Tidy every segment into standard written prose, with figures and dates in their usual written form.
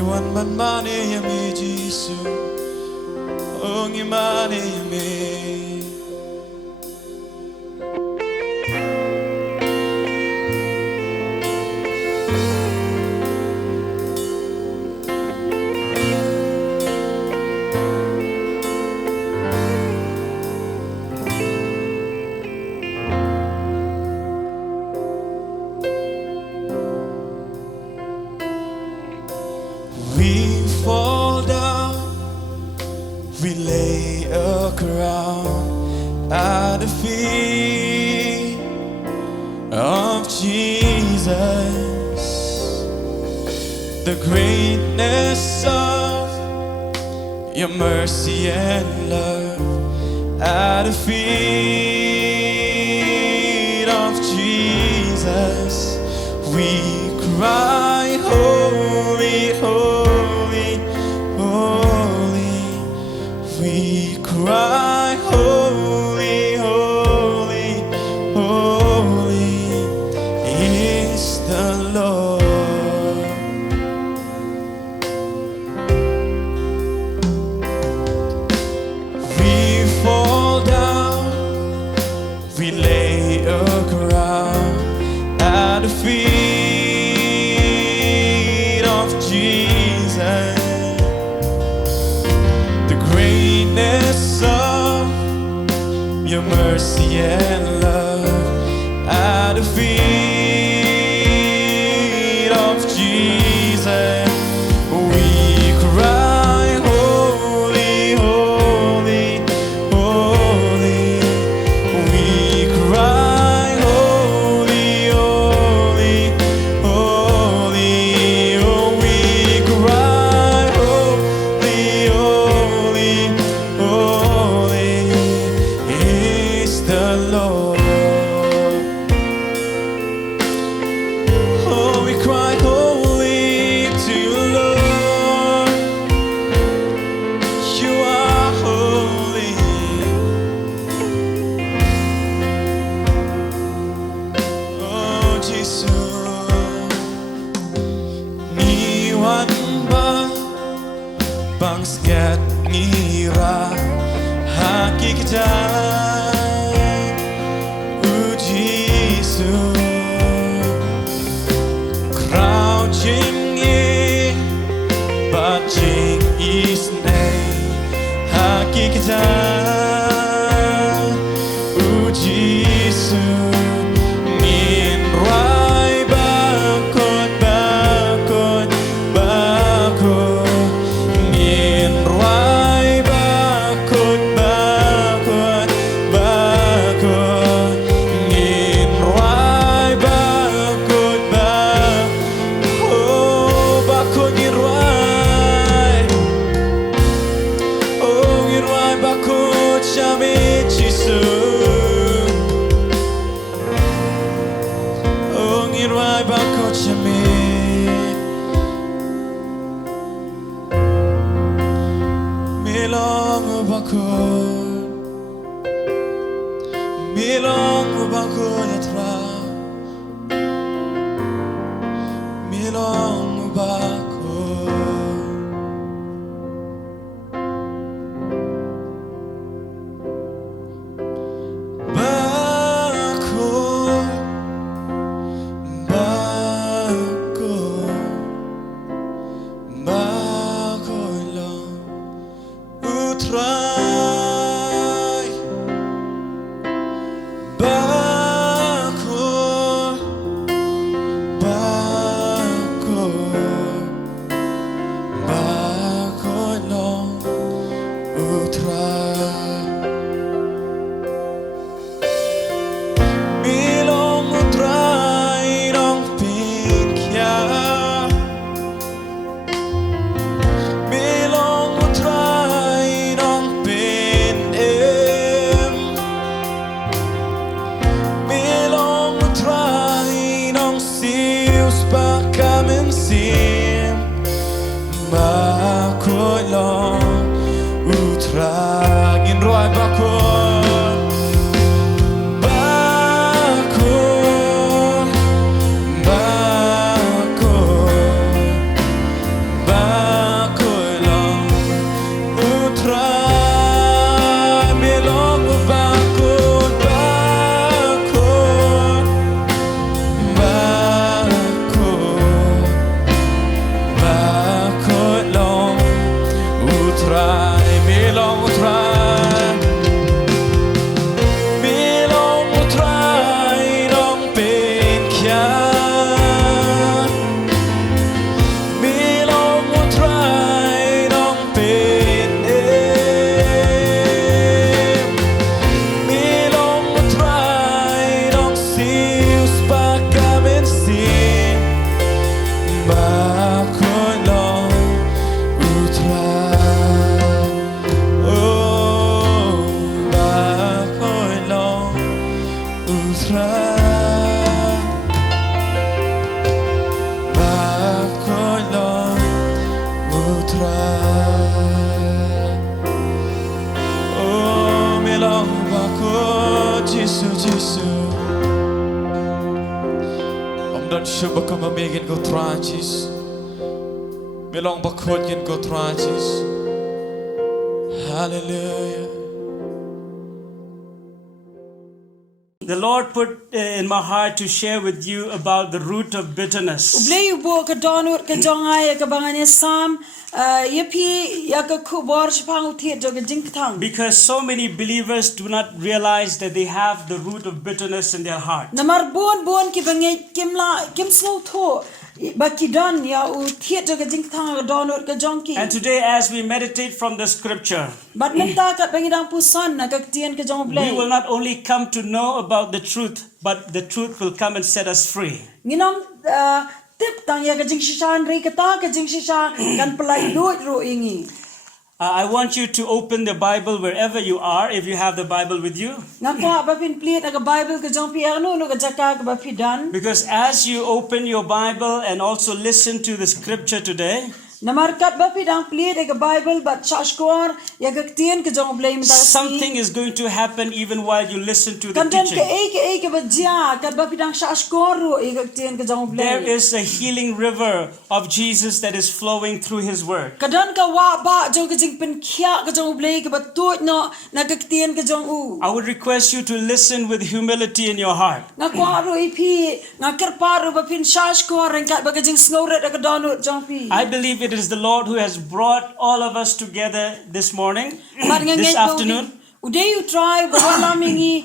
만만의 야매 지수 엉이만의 야매 We fall down, we lay a crown at the feet of Jesus. The greatness of your mercy and love at the feet of Jesus. We cry, holy, holy, holy. We cry, holy, holy, holy is the Lord. We fall down, we lay a crown at the feet of Jesus. The greatness of your mercy and love at the feet of Jesus. We cry, holy, holy, holy. We cry, holy, holy, holy. Oh, we cry, holy, holy, holy is the Lord. Oh, we cry, holy to you, Lord. You are holy. Oh, Jesus. Ni wan ba bang skat ngira hakikatan Jesus. Crouching in, but Jing is name. Hakikatan, Jesus. Min rai bakot, bakot, bakot. Min rai bakot, bakot, bakot. Min rai bakot, bakot. Oh, bakot ngiruai. Oh, ngiruai bakot shame Jesus. Oh, ngiruai bakot shame. Milong bakot. Milong bakot yatra. Milong bakot. Bakot, bakot, bakot lang utray. Bakot, bakot, bakot lang utray. Milong utray ng pinkya. Milong utray ng pinem. Milong utray ng sius pa kamensim. Bakot lang utray ginroy bakot. Bakot, bakot, bakot. utrai, milong utrai, milong utrai, dong pen kian, milong utrai, dong pen milong utrai, dong sius pakamen sin, bakolong utrai, oh bakolong utrai, bakolong utrai, oh milong bako Jisu Jisu. Omdan shuba kama megin go trachis, milong bakot gin go trachis. Hallelujah. The Lord put in my heart to share with you about the root of bitterness. Ublei bo ka donut ka jongai ka bangane sam yepi ya ka kubor chpang Thied jo ka Jingkthang. Because so many believers do not realize that they have the root of bitterness in their heart. Namar bon ki bangai kim slow tho baki don ya u Thied jo ka Jingkthang ka donut ka jongki. And today, as we meditate from the scripture, Bat menta ka bangidang puson na ka tien ka jong we blei. will not only come to know about the truth, but the truth will come and set us free. Nginom tip tang ya ka jingshishan ri ka ta ka jingshisha kan pelai duit ro ingi. I want you to open the Bible wherever you are, if you have the Bible with you. Ngakwa ba pin pliet ka Bible ka jong pi no ka jaka ka ba pidan. Because as you open your Bible and also listen to the scripture today, Namarkat ba pidang pliet ka Bible bat shashkor ya ka tien ka jong blame ta something is going to happen even while you listen to the kandan teaching. ka ba ja kat ba pidang shashkor ro ya ka tien ka jong There blame. is a healing river of Jesus that is flowing through his word. Kadan ka wa ba jong ka jing pen khia ka jong blame ka ba tuot no na ka tien ka jong u. I would request you to listen with humility in your heart. Nga kwa ro ipi nga kerpa ro ba pin shashkor ren kat ba ka jing sngoret ka donut jong pi. I believe it is the Lord who has brought all of us together this morning, Mat nga this ngai afternoon. Uday you try ba wala mingi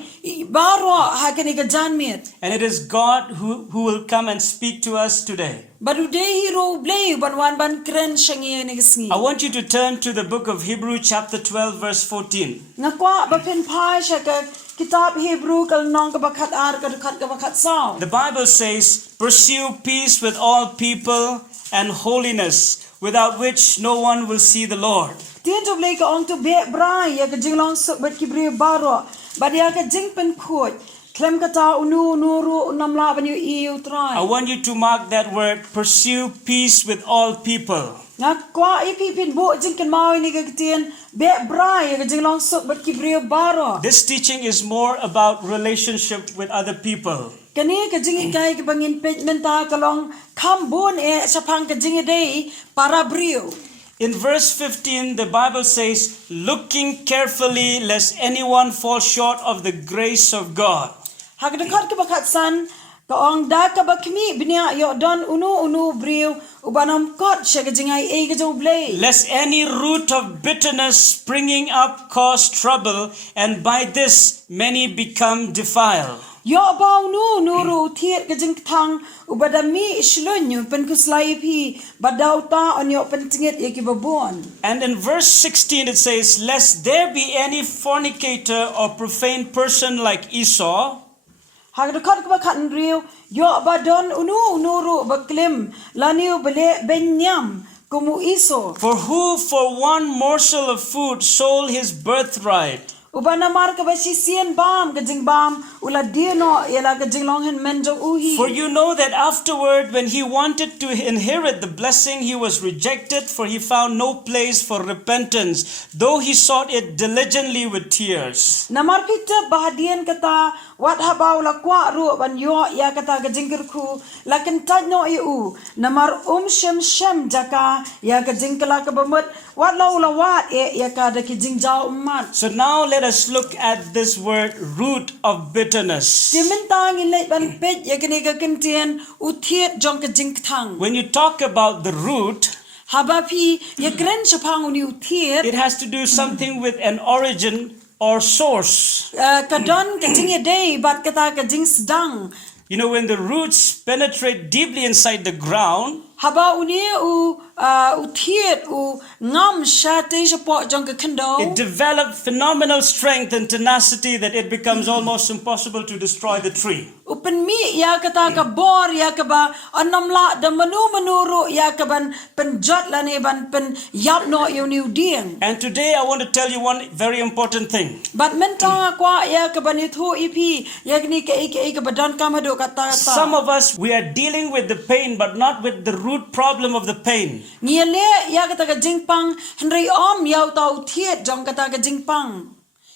baro ha ka ni ka janmit. And it is God who will come and speak to us today. But uday hero blay ban wan ban kren shangi ni gisngi. I want you to turn to the book of Hebrew chapter 12 verse 14. Nga kwa ba pen phai sha ka kitab Hebrew kal nong ka bakhat ar ka khat ka bakhat saw. The Bible says, "Pursue peace with all people and holiness, without which no one will see the Lord." Tien to blay ka ong to be brai ya ka jinglong sok bat ki bre baro. Ba ya ka jing pen khot. Klem ka ta unu nuru namla ban yu iu I try. want you to mark that word, pursue peace with all people. Nga kwa ipi pin bo jing kan mau ni ka tien be brai ya ka jinglong sok bat ki bre baro. This teaching is more about relationship with other people. Kani ka jingi kai ka bangin pet menta kalong kambon sapang ka jingi dei para brio. In verse 15, the Bible says, "Looking carefully lest anyone fall short of the grace of God." Hagdakat ka bakat san ka ong da ka bakmi binia yo don unu brio ubanam kot siya ka jingay ka jong blay. Lest any root of bitterness springing up cause trouble, and by this many become defiled. Yo ba nuru Thied ka Jingkthang ubadami Shillong pen kuslai pi badaw ta on yo pen tingit ki babon. And in verse 16 it says, "Lest there be any fornicator or profane person like Esau, Hagdakat ka bakat nriyo yo ba don nuru baklim laniu bele benyam kumu Esau. for who for one morsel of food sold his birthright." Ubanamar ka ba si sien bam ka jing bam ula dino yala ka jinglong hen menjo uhi. For you know that afterward, when he wanted to inherit the blessing, he was rejected, for he found no place for repentance, though he sought it diligently with tears. Namar pita bahadian kata wat habaw la kwa ru ban yo ya kata ka jingkir ku lakin taj no yu namar shem jaka ya ka jingkala ka bamut wat la ula wat ya ka da ki jingjao mat. So now let us look at this word, root of bitterness. Dimintang ilay ban pet ya kini ka kintian u Thied jong ka Jingkthang. When you talk about the root, haba phi ya kren chapang uni uthiet It has to do something with an origin or source. kadon ka jing day bat kata ka jing sedang You know, when the roots penetrate deeply inside the ground, haba uni uthiet u ngam sha te chapo jong ka khendo it develops phenomenal strength and tenacity that it becomes almost impossible to destroy the tree. Upen mi ya kata ka bor ya ka ba anamla da menuru ya ka ban penjot la ne ban pen yap no yu niu ding. And today I want to tell you one very important thing. But mentang kwa ya ka ban ithu ipi ya ni ka badan ka madu kata Some of us, we are dealing with the pain, but not with the root problem of the pain. Ngiale ya kata ka jingpang henry om yau tau thiet jong kata ka jingpang.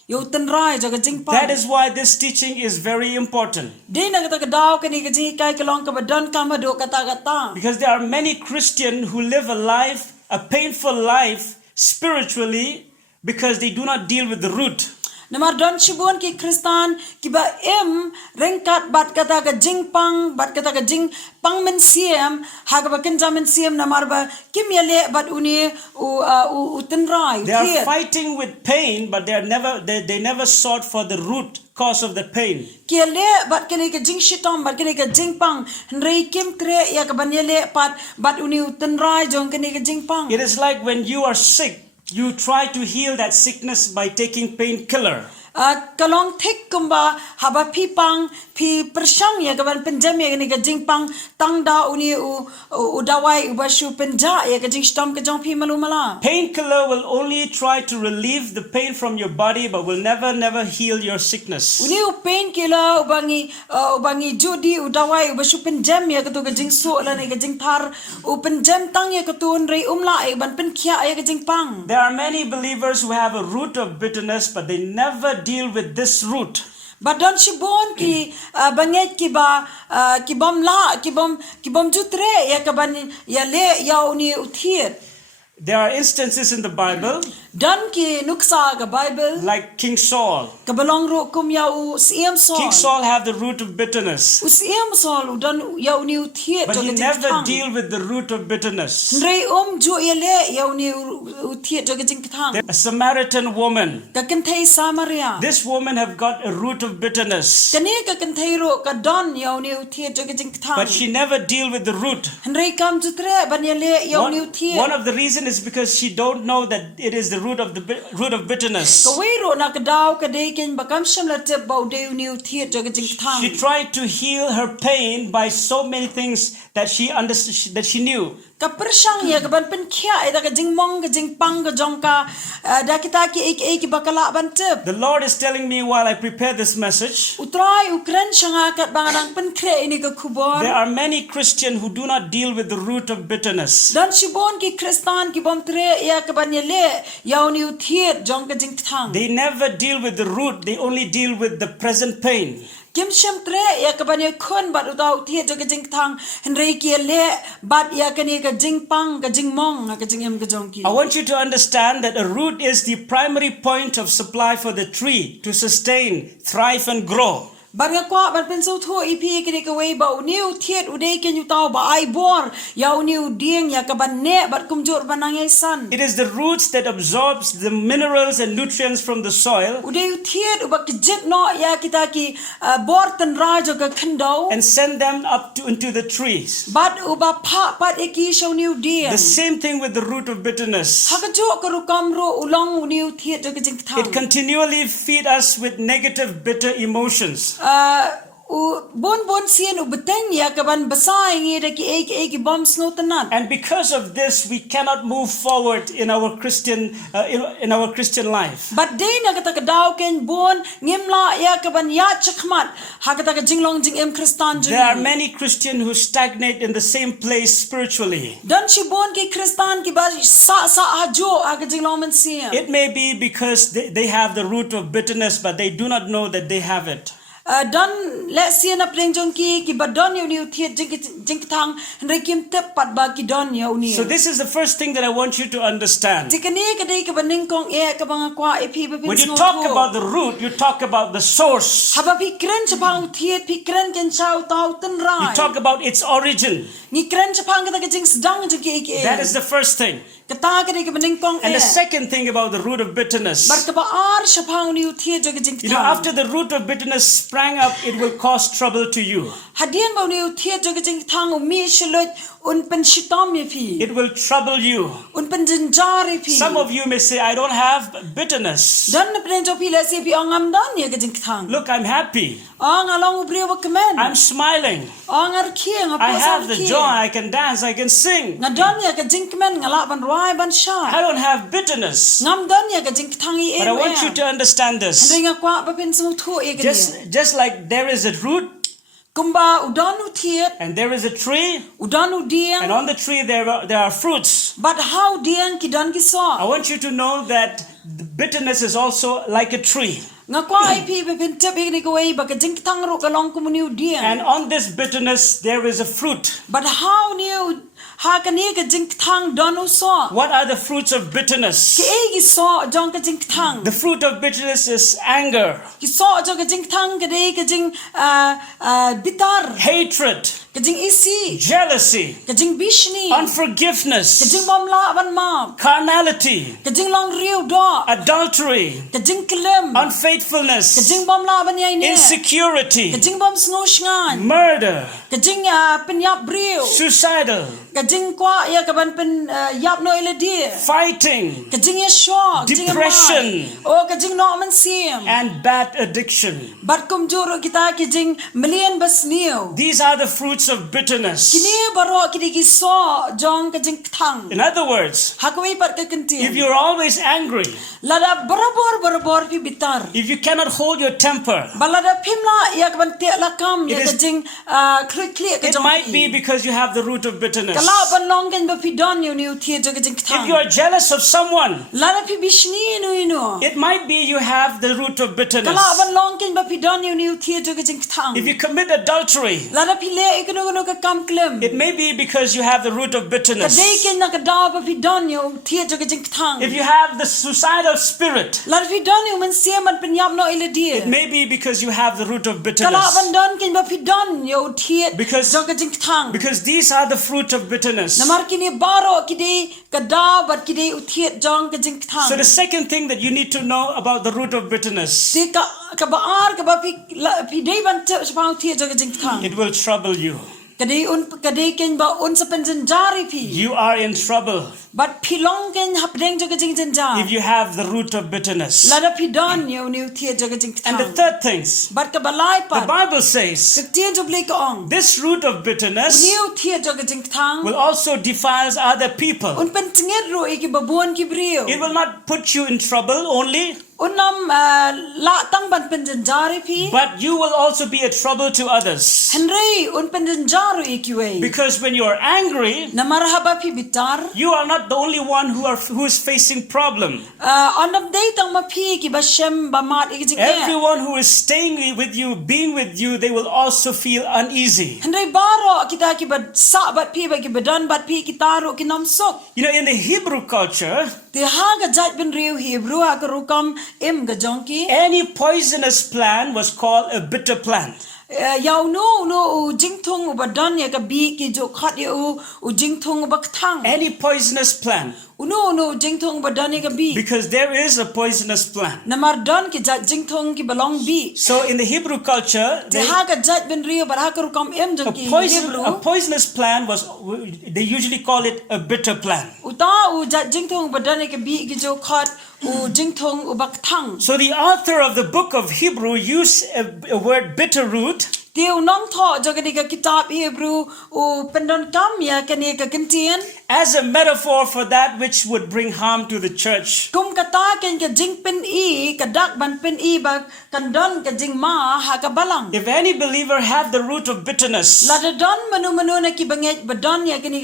Yo tenrai jong ka jingpang. That is why this teaching is very important. Di na kata ka daw ka ni ka jing kai ka long ka badan ka madu kata. Because there are many Christians who live a painful life spiritually because they do not deal with the root. Namar don shibon ki Kristan ki ba rengkat bat kata ka jingpang bat kata ka jing pang men siem ha ka ba kenja men siem namar ba kim yale bat uni u tenrai They are fighting with pain, but they never sought for the root cause of the pain. ki le bat kene ka jing shitom bat kene ka jingpang henry kim kre ya ka ban yale bat uni u tenrai jong kene ka jingpang. It is like when you are sick, you try to heal that sickness by taking painkiller. Kalong thik kumba haba pi pang pi persang ya kaban penjam ya ni ka jingpang tangda uni u dawai u basu penja ya ka jing stom ka jong pi malumala. Painkiller will only try to relieve the pain from your body, but will never heal your sickness. Uni u painkiller u bangi judi u dawai u basu penjam ya ka tu ka jing so la ni ka jing thar u penjam tang ya ka tu rei umla e ban pen khia ya ka jingpang. There are many believers who have a root of bitterness, but they never deal with this root. But don't you born ki banget ki bom jutre ya ka ban ya le ya uni uthiet. There are instances in the Bible, Dan ki nuksa ka Bible like King Saul. ka balong ro kum ya u siem sol. King Saul have the root of bitterness, U siem sol u dan ya uni uthiet but he never deal with the root of bitterness. Ndrei ju ya le ya uni uthiet ka jing thang. A Samaritan woman. Ka kenthei Samaria. This woman have got a root of bitterness, Kani ka kenthei ro ka don ya uni uthiet ka jing thang. but she never deal with the root. Ndrei kam jutre ban ya le ya uni uthiet. One of the reasons is because she don't know that it is the root of bitterness. Kawiro na kadaw kadekin bakam shamlate baude uni uthiet ka jing thang. She tried to heal her pain by so many things that she understood, that she knew. Ka persang ya ka ban pen khia ida ka jing mong ka jing pang ka jong ka da kita ki bakala ban tep. The Lord is telling me while I prepare this message, Utrai ukren shanga kat bangadang pen kre ini ka kubor. there are many Christians who do not deal with the root of bitterness. Dan shibon ki Kristan ki bom tre ya ka ban yele ya uni uthiet jong ka jing thang. They never deal with the root, they only deal with the present pain. Kim shem tre ya ka ban ye khon bat utau uthiet jong ka jing thang henrei ki le bat ya ka ni ka jing pang ka jing mong ka jing em ka jong ki. I want you to understand that a root is the primary point of supply for the tree to sustain, thrive and grow. Ban ga kwa ban pen so tho ipi ki ka wei ba uni uthiet udei ken utau ba ai bor ya uni uding ya ka ban ne bat kumjor banang ai san. It is the roots that absorbs the minerals and nutrients from the soil Udei uthiet ubak jit no ya kita ki bor tan rajo ka khando. and send them up into the trees. Bat uba pa pat eki show new dear. The same thing with the root of bitterness. Hakajo ka rukam ro ulong new theat ka jing It thang. continually feeds us with negative, bitter emotions. Bon sien ubeteng ya ka ban basai ngi da ki eki bombs no tanat. And because of this, we cannot move forward in our Christian life. But day na kata ka daw ken bon ngimla ya ka ban ya chakmat hakata ka jinglong jing em Kristan jing. There are many Christians who stagnate in the same place spiritually. Dan si bon ki Kristan ki ba sa hajo ha ka jinglong men sien. It may be because they have the root of bitterness, but they do not know that they have it. don le sian ap deng jong ki badon yo niu thiet jingkthang re kim te pat ba ki don yo ni So this is the first thing that I want you to understand. tikani ka dei ka baning kong e ka bang kwa e pi be When you talk about the root, you talk about the source. haba pi kren chapang thiet pi kren ken chau tau ten rai You talk about its origin. ni kren chapang ka jing sedang je ki That is the first thing. kata ka dei ka baning kong And e the second thing about the root of bitterness. bar ka ba ar chapang niu thiet je jingkthang You know, after the root of bitterness sprang up, it will cause trouble to you. hadian ba niu thiet je jingkthang o mi shlot un pen shitam ye pi It will trouble you. un pen jinjar ye pi Some of you may say, I don't have bitterness. dan na pen jo pi la si pi angam dan ye ka jingkthang Look, I'm happy. ang along ubri wa kemen I'm smiling. ang ar kieng I have the joy. I can dance. I can sing. nga don ya ka jingkmen ngala ban roi ban sha I don't have bitterness. ngam don ya ka jingkthang i But I want you to understand this. ringa kwa ba pen sung thu e ka Just like there is a root kumba udon u thiet and there is a tree, udon u and dieng on the tree there are fruits. but how dieng ki don ki so I want you to know that the bitterness is also like a tree. nga kwa ai pi be pen te be ni ko ei ba ka jingkthang ro ka long ku mu dieng And on this bitterness there is a fruit. but how new ha ka ni ka jingkthang don u so What are the fruits of bitterness? ki ei ki so jong ka jingkthang The fruit of bitterness is anger, ki so jo ka jingkthang ka dei ka jing bitar hatred, ka jing isi jealousy, ka jing bishni unforgiveness, ka jing bom la ban ma carnality, ka jing long riu do adultery, ka jing klem ka unfaithfulness, jing bom la ban yai ne insecurity, ka jing bom sngo shngan murder, ka jing pen yap briu suicidal, ka jing kwa ya ka ban pen yap no ile die fighting, ka jing ye sho Depression. o ka jing no man sim and bad addiction. bat kum juro kita ki jing million bas niu These are the fruits of bitterness. kini baro kini ki so jong ka jing thang In other words, hakwi pat ka kinti if you're always angry, lada barabor pi bitar if you cannot hold your temper, balada pimla ya ka ban te la kam ya It ka is- jing klik ka it jong might be because you have the root of bitterness. kala ban long gen ba pi don you niu tie ka jing If thang you are jealous of someone, lada pi bishni nu it might be you have the root of bitterness. kala ban long gen ba pi don you niu tie ka jing thang If you commit adultery, lada pi le ikunu ka kam klem it may be because you have the root of ka bitterness. dei ken na ka da ba pi don you tie ka jing thang If you have the suicidal spirit, lada pi don you man siam man pen yap no ile die it may be because you have the root of kala bitterness. ban don ken ba pi don you tie Because- jong ka jing thang Because these are the fruit of bitterness. namar kini baro kidi kada bat kidi uthiet jong ka jing thang So the second thing that you need to know about the root of bitterness, ti ka baar ka ba pi dei ban te spang uthiet jong ka jing thang it will trouble you. kadai ken ba un sa penjen jari pi You are in trouble but pi long ken hap deng jong ka jing jen jar if you have the root of bitterness. lada pi don you ni uthiet jong ka jing And the thang third things, but ka balai the pa Bible says, ka tien jo blek ong this root of bitterness ni uthiet jong ka jing thang will also defile other people. un pen tinger ro ki babon ki brio It will not put you in trouble only, unam la tang ban penjen jari pi but you will also be a trouble to others. henry un penjen jaru ikiwe Because when you are angry, na marhaba pi bitar you are not the only one who is facing problem. on of day tang mapi ki ba shem ba mat ikijing Everyone who is staying with you, being with you, they will also feel uneasy. henry baro kita ki ba sa bat pi ba ki badan bat pi ki taro ki nam sok You know, in the Hebrew culture, ti ha ga jat ben riu hebrew ha ka rukam im ga jongki any poisonous plant was called a bitter plant. yaw no u jingthong u badan ya ka bi ki jo khat ya u jingthong u ba thang Any poisonous plant, no jingthong badan ya ka bi because there is a poisonous plant. namar don ki jat jingthong ki balong bi So in the Hebrew culture, ti ha ga jat ben riu ba ha ka rukam im jongki hebrew a poisonous plant was, they usually call it a bitter plant. uta u jat jingthong badan ya ka bi ki jo khat u jingthong u ba thang So the author of the book of Hebrew used a word bitter root Tiu nong tho jogani ka kitab Hebrew u pendon kam ya kani ka kintian as a metaphor for that which would bring harm to the church. kum kata ken ka jing pen i ka dak ban pen i ba kan don ka jing ma ha ka balang If any believer have the root of bitterness, la da don manu na ki banget ba don ya kani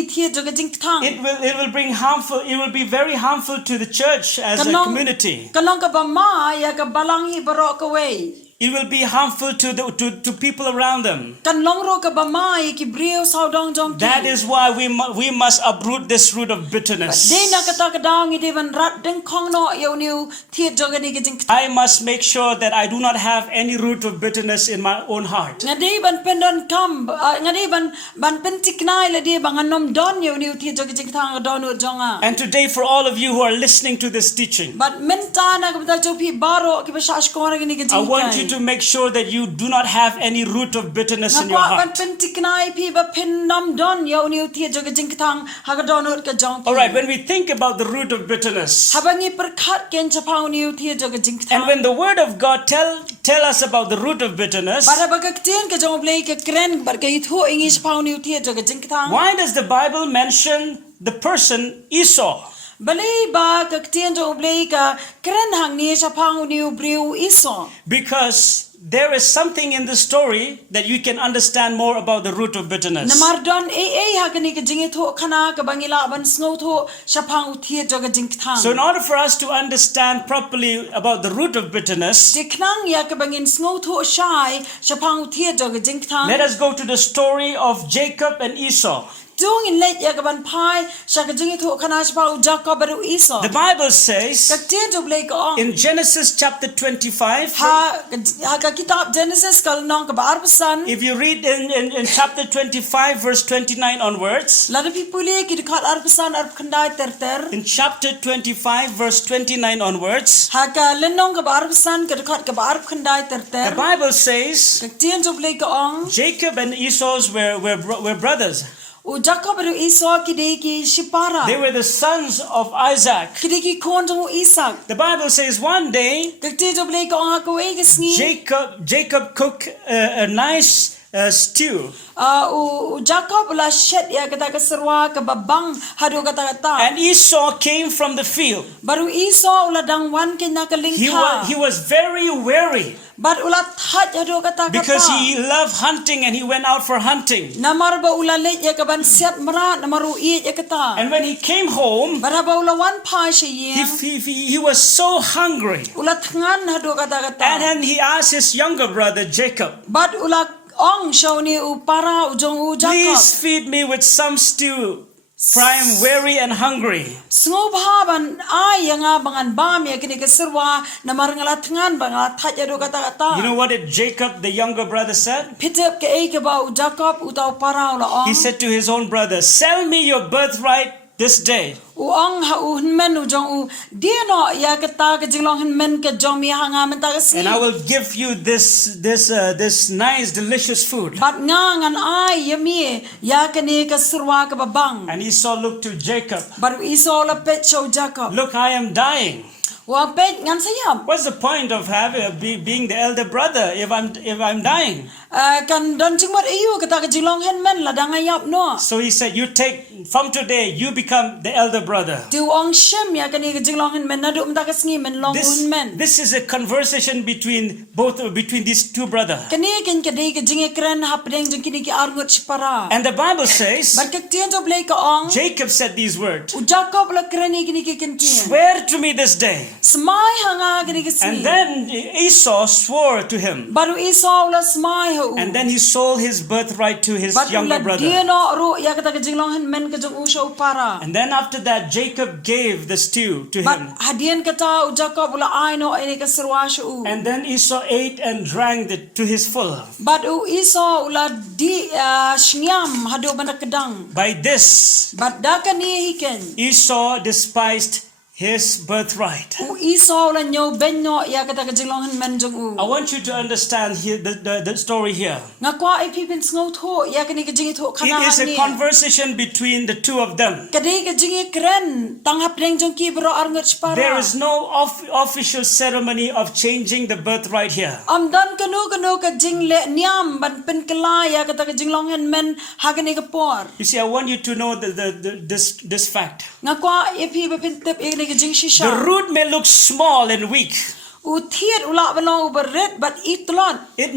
ki thie joga jing thang it will bring harmful, it will be very harmful to the church as a community. kanong ka ba ma ya ka balang hi baro ka wei it will be harmful to people around them. Kan long ro ka ba mai ki brio sau dong jong ki. That is why we must uproot this root of bitterness. De na kata ka dang I de ban rat deng khong no yo niu thiet jong ni ki jingkthang. I must make sure that I do not have any root of bitterness in my own heart. Ngadi ban pendon kam ngadi ban pen tiknai le de bang anom don yo niu thiet jong ki jingkthang don no jonga. And today for all of you who are listening to this teaching, But menta na ka ta jo pi baro ki ba shash ko ra ni ki I jingkthang. want you to make sure that you do not have any root of bitterness in your Ban heart. pen tiknai pi ba pen nam don yo niu thiet jong ki jingkthang ha ka don no ka jong. All right, when we think about the root of bitterness, Habangi perkhat ken chapau niu thiet jong ki jingkthang. and when the word of God tell us about the root of bitterness, Para bagaktian ka jong blay ka kren bar ka itho ingi chapau niu thiet jong ki jingkthang. why does the Bible mention the person Esau? Balay ba kaktian jong blay ka kren hang ni chapau niu briu Esau. Because there is something in the story that you can understand more about the root of bitterness. Namardon ha ka ni ka jingi tho khana ka bangila ban snow tho chapau thiet jong ki jingkthang. So in order for us to understand properly about the root of bitterness, Tiknang ya ka bangin snow tho shai chapau thiet jong ki jingkthang. let us go to the story of Jacob and Esau. Tung in let ya ka ban pai sha ka jingi tho khana chapau Jacob baru Esau. The Bible says Kaktian jong blay ka ong in Genesis chapter 25, ha ka kitab Genesis kal nong ka bar pesan. if you read in chapter 25 verse 29 onwards, Lada pipuli ki dekat arpesan arp khandai ter. in chapter 25 verse 29 onwards, Haka lenong ka arpesan ka dekat ka arp khandai ter. the Bible says Kaktian jo blay ka ong. Jacob and Esau's were brothers. U Jacob ru Esau ki de ki shipara. They were the sons of Isaac. Ki de ki kon jong Isaac. The Bible says one day Kaktian jo blay ka ong ka we ki sngi. Jacob cooked a nice stew. U Jacob la shet ya kata ka serwa ka babang hadu kata kata. And Esau came from the field. Baru Esau la dang wan ke na ka lingka. He was very weary But ula that hadu kata kata. because he loved hunting and he went out for hunting. Namar ba ula let ya ka ban set mara namaru I ya kata. And when he came home, Baraba ula wan pa siya. he was so hungry. Ula tngan hadu kata kata. And then he asked his younger brother Jacob, But ula ong shaw ni u para u jong u Jacob. please feed me with some stew, for I am weary and hungry. Sngob haban ay nga bangan bam ya kini keserwa na marangala tngan bangala that hadu kata kata. You know what did Jacob, the younger brother, said? Pitep ke e ke ba u Jacob u tau para ula ong. He said to his own brother, sell me your birthright this day. U ong ha u men u jong u dia no ya kata ke jinglong men ke jong mi hanga men ta kasi. And I will give you this nice, delicious food. But ngan ay yami ya kini keserwa ke babang. And Esau looked to Jacob. Baru Esau la pet show Jacob. Look, I am dying. Wa pet ngan sayap. What's the point of being the elder brother if I'm dying? Kan don jingmat iyo kata ke jilong hen men la dangayap no. So he said, you take, from today, you become the elder brother. Tu ong shem ya kani ke jilong hen men nadu mta kasngi men long un men. This is a conversation between these two brothers. Kani ken ke dei ke jinge kren hapdeng jing kini ke arngot chipara. And the Bible says, Bar ke tien to blay ka ong. Jacob said these words, U Jacob la kreni kini ke kentien. swear to me this day. Smai hanga kini ke And sni. then Esau swore to him. Baru Esau la smai ho. And then he sold his birthright to his younger Dia brother. no ro ya kata ke jilong hen men ke jong u show para. And then after that, Jacob gave the stew to But him. hadian kata u Jacob la ay no ini ke serwa shu. And then Esau ate and drank it to his full. But u Esau la di shnyam hadu banda kedang. By this, But da kani hiken. Esau despised his birthright. U Esau la nyo benno ya kata ke jilong hen men jong u. I want you to understand here the story here. Nga kwa ipipin sngo tho ya kani ke jingi tho It kana is a ni. conversation between the two of them. Kadai ke jingi kren tanghap deng jong ki bro arngot para. There is no official ceremony of changing the birthright here. Amdan kanu ke jing le niam ban pen kala ya kata ke jinglong hen men hagani ke por. You see, I want you to know this fact. Nga kwa ipi bepin tep ke jing The shisha. root may look small and weak. U thiet ula belong beret but itlon. It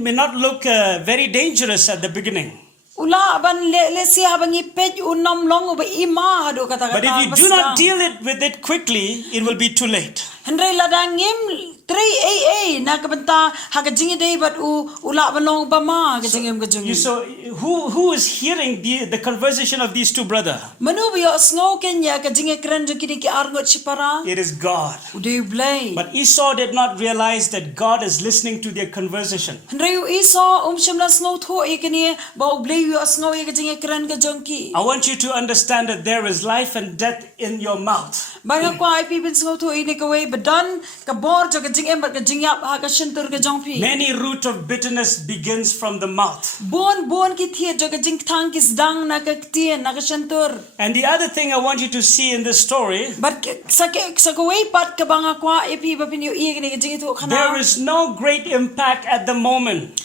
may not look very dangerous at the beginning. Ula ban le si habang ipet unam long ba ima hadu kata kata. But if you do not deal with it quickly, it will be too late. Henry ladangim 3 na kabanta hakajingi day but ula banong bama kajingim kajungi. So who is hearing the conversation of these two brothers? Manu biyo sngo kenya kajingi kren jo kini ki arngot chipara. It is God. Uday blay. But Esau did not realize that God is listening to their conversation. Hanrayu Esau shimla sngo tho ikini ba ublay yu sngo kajingi kren kajongki. I want you to understand that there is life and death in your mouth. Banga kwa ai pipin sngo tho ini kaway badan kabor jo kajing embat kajing yap ha kashintur kajongpi. Many root of bitterness begins from the mouth. Bon ki thied jo Jingkthang kis dang na kaktien na kashintur. And the other thing I want you to see in this story, But sa kaway pat kabanga kwa ipi bapin yu ikini kajing ito kana. there is no great impact at the moment.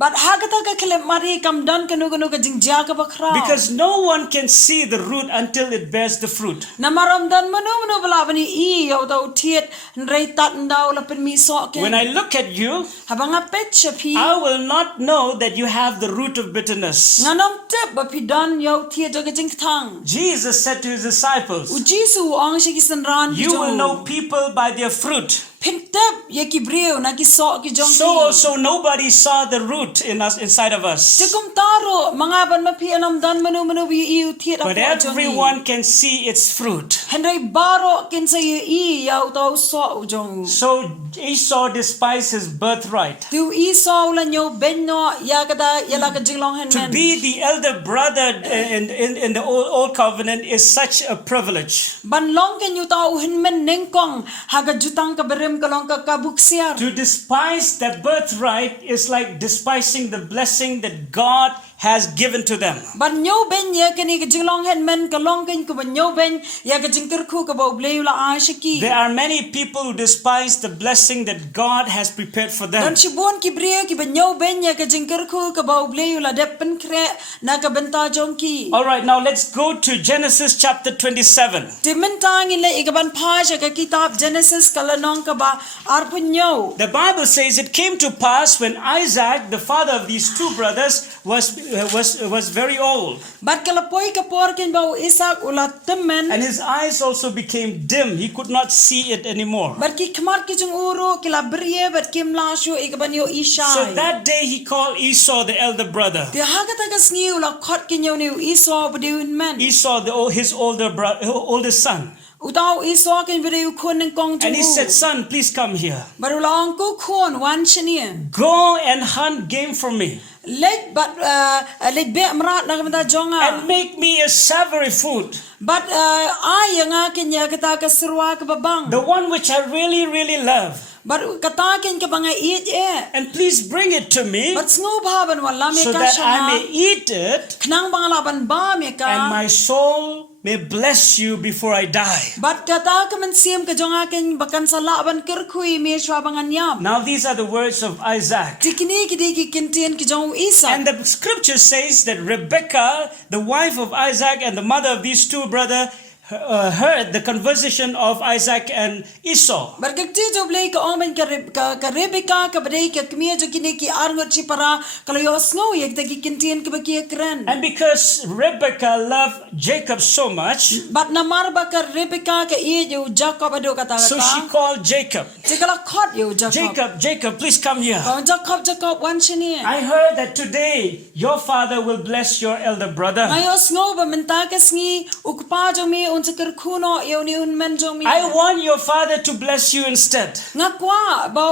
But hagata ka kilip mari kam dan kanu ka jingja ka bakra. Because no one can see the root until it bears the fruit. Namaram dan manu bala bani yaw daw thiet nrei tat ndaw lapin mi so ke. When I look at you, Habanga pet chapi. I will not know that you have the root of bitterness. Nganom tep bapi dan yaw thiet jo Jingkthang. Jesus said to his disciples, U Jisu ang shikisan ran you will know people by their fruit. Pintep ye ki breu na ki so ki jong. So also nobody saw the root in us, inside of us. Tikum taro mga ban mapi anam dan manu bi iu thiet But everyone can see its fruit. Henry baro kin sa yu yaw daw so jong. So Esau despised his birthright. Tu Esau la nyo benno ya kada yala ka jinglong hen To men. be the elder brother in the old covenant is such a privilege. Ban long ken yu tau hen men nengkong haga jutang ka berem kalong ka kabuksiar. To despise that birthright is like despising the blessing that God has given to them. Ban nyo ben ya kani ka jinglong hen men kalong ken ko ban nyo ben ya ka jingkir khu ka ba bleu la ashiki. There are many people who despise the blessing that God has prepared for them. Dan shibon ki breu ki ban nyo ben ya ka jingkir khu ka ba bleu la depen kre na ka benta jongki. All right, now let's go to Genesis chapter 27. Timentang ile ikaban phasha ka kitab Genesis kalanong ka ba arpun nyo. The Bible says it came to pass when Isaac, the father of these two brothers, was very old, Bat kalapoy ka porkin ba Isaac ulat temen. and his eyes also became dim. He could not see it anymore. Bat ki kemar ki jung uro kila beriye bat kim lasyo ikaban yo Ishai. So that day he called Esau the elder brother. Ti hagata ka sngi ula khot ki nyo ni Esau badiun men. Esau, his oldest son. Utaw Esau kin badiu kun ng kong And he tungu. said, son, please come here. Barulang ko kun wan shania. Go and hunt game for me. Let but let be amrat na kamata jonga. And make me a savory food. But ay nga kinya kata ka surwa ka babang. The one which I really, really love. But katakin ka ba nga eat And please bring it to me But sngo baban wala me so ka that siya I nga. may eat it Knang bangalaban ba me ka. and my soul may bless you before I die. But kata ka man siyam ka jong akin bakan sa laban kirkui me shwa bangan yam. Now these are the words of Isaac. Tikini kidi ki kintian ki jong Isa. And the scripture says that Rebekah, the wife of Isaac and the mother of these two brothers, heard the conversation of Isaac and Esau. Barkakti jo blay ka omen ka Rebecca ka baday ka kmiya jo kini ki arngot si para kalayo sngo yek ta ki kintian ka bakiya kren. And because Rebekah loved Jacob so much, But namar ba ka Rebecca ka iya jo Jacob ado kata so she kata. called Jacob. Tikala khot yo Jacob. Jacob, please come here. Kong Jacob wan shini. I heard that today your father will bless your elder brother. Ngayo sngo ba menta ka sngi ukpa jo mi unsa kirkuno yo ni un men jo mi. I want your father to bless you instead. Nga kwa ba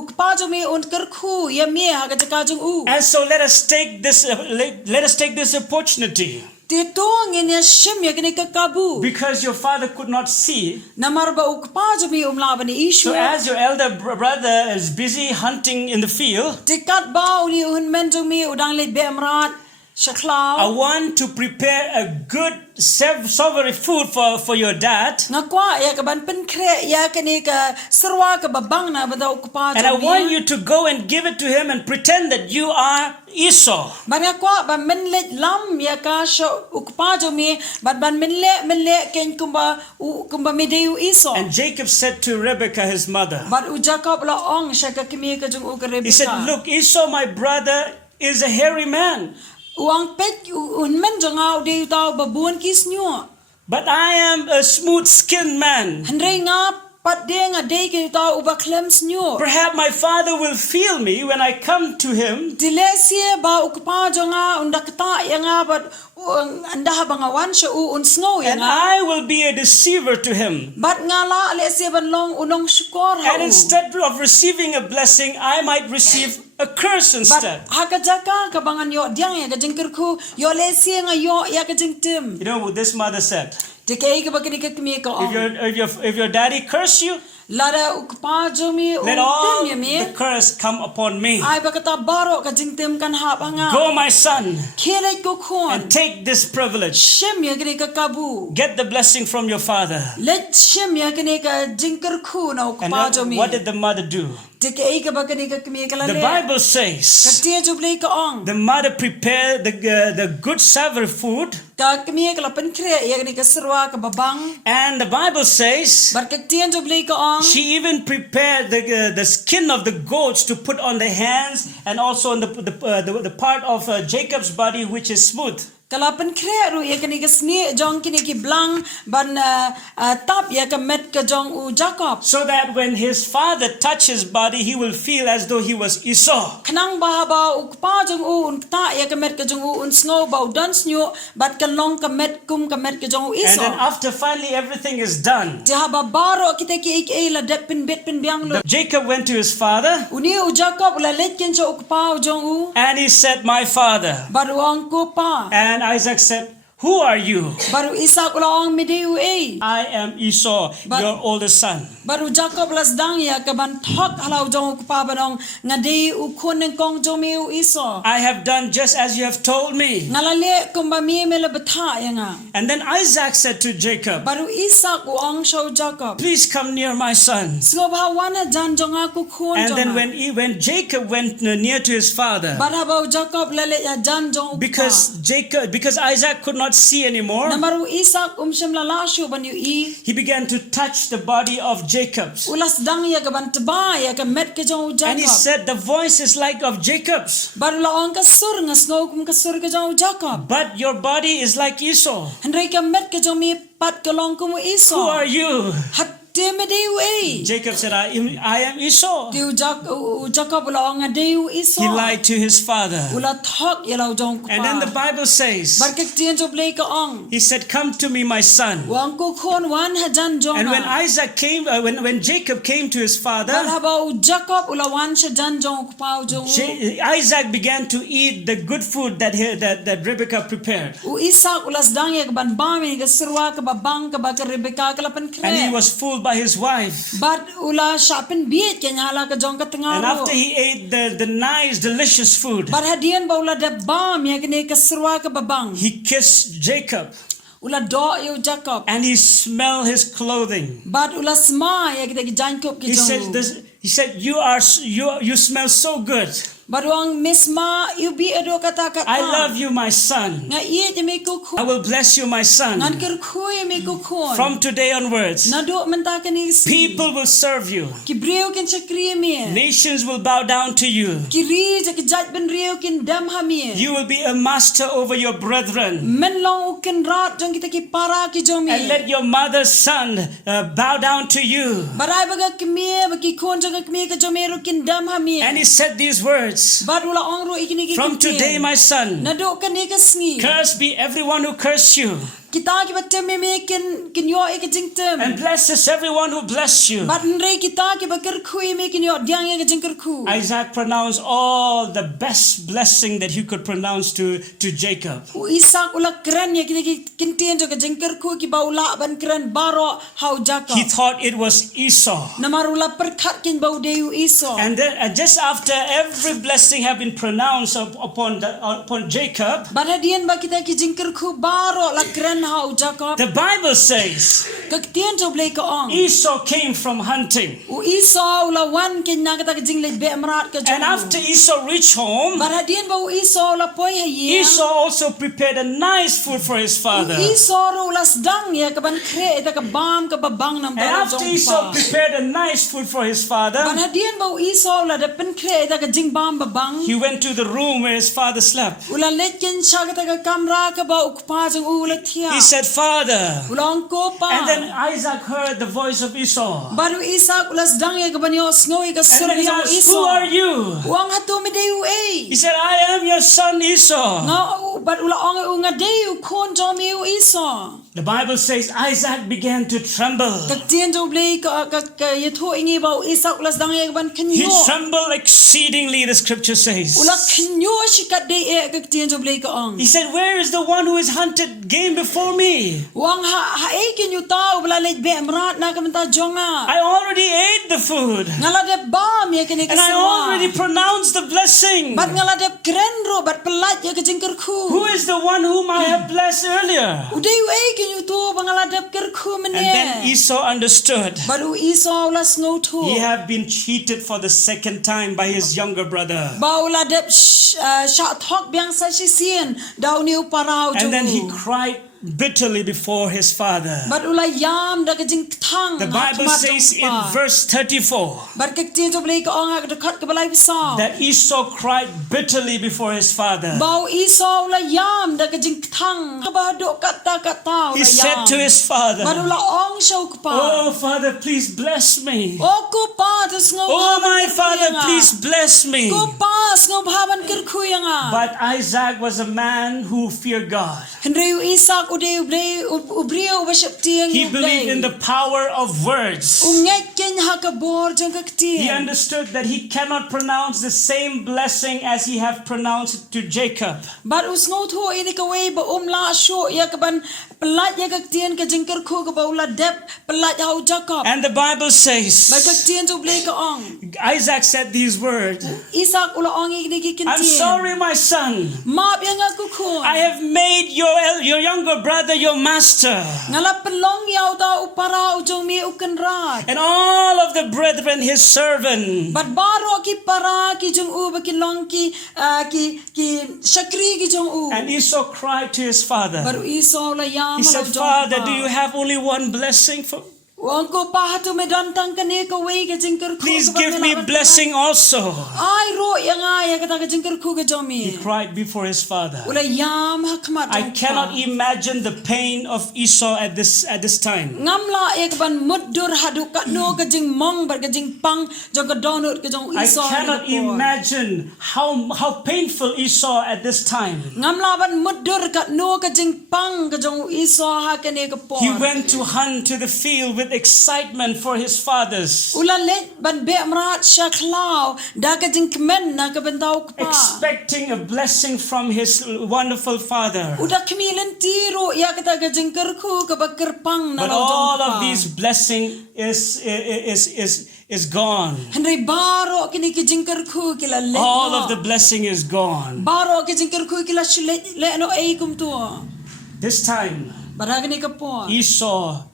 ukpa jo mi un kirku ya mi ha ka jaka jong u. And so let us take this opportunity. Titong inya shim ya kini kakabu. Because your father could not see. Namar ba ukpa jo mi umlaban ni So Ishu. as your elder brother is busy hunting in the field, Tikat ba ni un men jo mi udang le be amrat I shaklau. want to prepare a good savory food for your dad. Nga kwa ya ka ban pen kre ya kini ka serwa ka babang na ba ukpa And I jo want mi. you to go and give it to him and pretend that you are Esau. Ban nga kwa ba men le lam ya ka sho ukpa jo mi ban men le ken kumba mi deu Esau. And Jacob said to Rebekah, his mother, But u Jacob la ong siya ka kimi ka jung u ka he said, Rebecca. look, Esau, my brother, is a hairy man. Uang pet un men jo nga u de tao babuan kis nyo. But I am a smooth-skinned man. Henry nga pat ding a day ke ta uba klems nyo. Perhaps my father will feel me when I come to him. Dilesie ba ukpa jonga undakta yanga but anda banga wan sha u unsngo And yanga. I will be a deceiver to him. But ngala lesie ban long unong shukor ha. And instead of receiving a blessing, I might receive a curse But instead. hakajaka kabangan yo diang ya kajingkir ku yo lesie nga yo ya kajingtim. You know what this mother said? Dikai ka bakini ka kmi ka If ong. if your daddy curse you, Lara ukpa jomi let all utim yami. the curse come upon me. Ay bakata baro kajingtim kan ha banga. Go, my son, Kele ko kon. and take this privilege. Shem ya kini ka kabu. Get the blessing from your father. Let shem ya kini ka jingkir ku na And ukpa jomi. what did the mother do? Dikai ka bakini ka kmi ka The lale. Bible says Kaktiya jublay ka ong. the mother prepared the good savory food, Ka kmi ka lapan kre ya kini ka sirwa ka babang. and the Bible says Bar kaktiya jublay ka ong. she even prepared the skin of the goats to put on the hands and also on the part of Jacob's body which is smooth. Kalapan kre ru ya kini ka sni jong kini ki blang ban tap ya ka met ka jong u Jacob. So that when his father touched his body, he will feel as though he was Esau. Kanang bahaba ukpa jong u unta ya ka met ka jong u unsngo ba udans nyo bat ka long ka met kum ka met ka jong u And iso. then after finally everything is done, Jahaba baro kita ki ik la dep pin bet pin biang lo. Jacob went to his father Uni u Jacob la let ken cho ukpa jong u and he said, "My father." baru ang ko pa. And Isaac said, "Who are you?" Baru Isak ula ang mideu e. "I am Esau, But- your oldest son." Baru Jacob las dang ya ka ban thok halau jong ukpa banong ngadi u kun ng kong jong mi u iso. "I have done just as you have told me." Ngalale kumba mi mela betha ya nga. And then Isaac said to Jacob, Baru Isak u ang show Jacob. "Please come near my son." Singo ba wana jan jong aku kun And jong. then when Jacob went near to his father, Barabau Jacob lele ya jan jong ukpa. because Isaac could not see anymore, Namaru Isak shem la lashu ban yu i. he began to touch the body of Jacob's. Ulas dang ya ka ban teba ya ka met ka jong u And he Jacob. said, "The voice is like of Jacob's, Baru la ang ka sur nga snow kum ka sur ka jong u Jacob. but your body is like Esau. Henry ka met ka jong mi pat ka long kum u iso. Who are you?" Hatte me deu e. Jacob said, I am Esau." Tiu Jacob ula ang deu iso. He lied to his father. Ula thok ya lau jong And then the pa. Bible says, Barkak tiyan jo blay ka ong. he said, "Come to me, my son." Wang ko kon wan ha jan jong. And when Isaac came, when Jacob came to his father, Barhaba u Jacob ula wan siya jan jong pa jong. Isaac began to eat the good food that Rebekah prepared. U Isak ulas dang ya ka ban bami ka sirwa ka babang ka ba ka Rebecca ka lapan kre. And he was fooled by his wife. But ula shapin biet kanya hala ka jong ka tengah. And after he ate the nice, delicious food, Bar hadian ba ula da bam ya kini ka sirwa ka babang. he kissed Jacob Ula do yu Jacob. and he smelled his clothing. But ula sma ya kita ki Jacob ki He said, jong. he said, you smell so good. Baru ang misma yu bi ado kata kata. I love you, my son. Nga iya ti may kuku. I will bless you, my son. Ngan kerkuy may kukun. From today onwards, Nado menta ka ni si. people will serve you. Kibriyo kin sa kriyami. Nations will bow down to you. Kiri sa kijat ben riyo kin dam hami. You will be a master over your brethren. Men long u kin rat jong kita ki para ki jomi. And let your mother's son bow down to you. Baray baga kimi bagi kon jaga kimi ka jomi ru kin dam hami. And he said these words, Baru la ong ru ikini ki. "From today, my son, Nado ka ni ka sngi. cursed be everyone who cursed you, Kita ki batte me kin yo e ka jingtem. and blessed is everyone who blessed you." But nre kita ki bakir kui me kin yo diang ya ka jingkir ku. Isaac pronounced all the best blessing that he could pronounce to Jacob. U Isak ula keren ya kita kin tien jo ka jingkir ku ki baula ban keren baro hau Jacob. He thought it was Esau. Namarula perkat kin bau deu iso. And then just after every blessing had been pronounced upon Jacob, Baradian ba kita ki jingkir ku baro la keren hau Jacob. the Bible says Kak tien jo blay ka ong. Esau came from hunting. U iso ula wan kin na kita ka jingle be amrat ka And jo. after Esau reached home, Baradian ba u iso ula poi hayi. Esau also prepared a nice food for his father. Iso ro ulas dang ya ka ban kre ta ka bam ka babang nam And baro after jong Esau pa. prepared a nice food for his father, Baradian ba u iso ula da pen kre ta ka jing bam babang. he went to the room where his father slept. Ula let kin siya ka ta ka kamra ka ba ukpa jong ula tia. ya. He said, Father. Ulang ko pa. And then Isaac heard the voice of Esau. Baru Isak ulas dang ya kabanyo sngoy ka And then he surya asked, Esau. who are you? Uang hatu medeu He said, I am your son Esau. Nga bat ula ong unga deu kon jom eu Esau. The Bible says Isaac began to tremble. Kaktian jo blei ka yatho ingi bau Isak ulas dang ya kaban He kenyo. trembled exceedingly, the scripture says. Ula kenyo shikat de e kaktian jo blei ka ong. He said, where is the one who has hunted game before me? Uang ha e kenyo tau bala lej be mrat na kamenta jonga. I already ate the food. Ngala de bam ya kene And I already pronounced the blessing. Bat ngala de krenro bat pelat ya kejengker ku. Who is the one whom I have blessed earlier? Udai e kenyo tu bangala de kerku And then mene. Esau understood. Baru Esau ulas ngau tu. He had been cheated for the second time by his younger brother. Bau la de syak thok biang sa sisien dau niu parau jo. And then he cried bitterly before his father. Bat ula yam da Jingkthang. The Bible says in verse 34 Bat kektin jo blei ka ong ha dekat ke balai besar. that Esau cried bitterly before his father. Bau Esau ula yam da Jingkthang. Kabaduk kata-kata ula He said to yam. his father, Bat ula ong syau ke pa. oh father, please bless me. Oh ko pa tus ngau. Oh my father, please bless me. Ko pa ngau bhaban kerku yang a. But Isaac was a man who feared God. Henry Isak ude ubrio bashap tiang. He believed in the power of words. Unget ken hakabor jong He kaktiang. understood that he cannot pronounce the same blessing as he had pronounced it to Jacob. But usngo thu ini kawai ba la sho ya kaban pelat ya kaktian ka jengker ku ka baula dep pelat ya Jacob. And the Bible Ba says, kaktian tu blei ka ong. Isaac said these words, Isak ula ong ini ki I'm kentian. sorry, my son. Maap yang aku ku. I have made your younger brother your master. Ngala pelong ya uta upara ujong mi uken rat. And all of the brethren his servant. But baro ki para ki jong u ba ki long ki shakri ki jong u. And Esau cried to his father. Baru Esau la ya He said, Father, do you have only one blessing for? Wang ko pa hatu me dantang kane ka wei ka jengker ku. Please give me blessing also. Ai ro yang ya kata ka jengker ku ka He jomi. cried before his father. Ula yam hakmat. I cannot imagine the pain of Esau at this time. Ngamla ya kaban mudur hadu kat no ka jeng mong bar ka jeng pang jong ka donut ka jong I Esau. cannot imagine how painful Esau at this time. Ngamla ban mudur kat no ka jeng pang ka jong Esau ha kane ka por. He went to hunt to the field with excitement for his fathers, Ula let ban be mrat syaklau da ka jeng kemen na ka bentau ka pa. expecting a blessing from his wonderful father. Udah kemilen tiro ya kata ka jeng kerku ka bakir pang na But lau jong all pa. of these blessing is gone. Henry baro kini ki jeng kerku kila let. All no. of the blessing is gone. Baro ki jeng kerku kila shulet le no ei kum tu. This time, Baragani ka po. Esau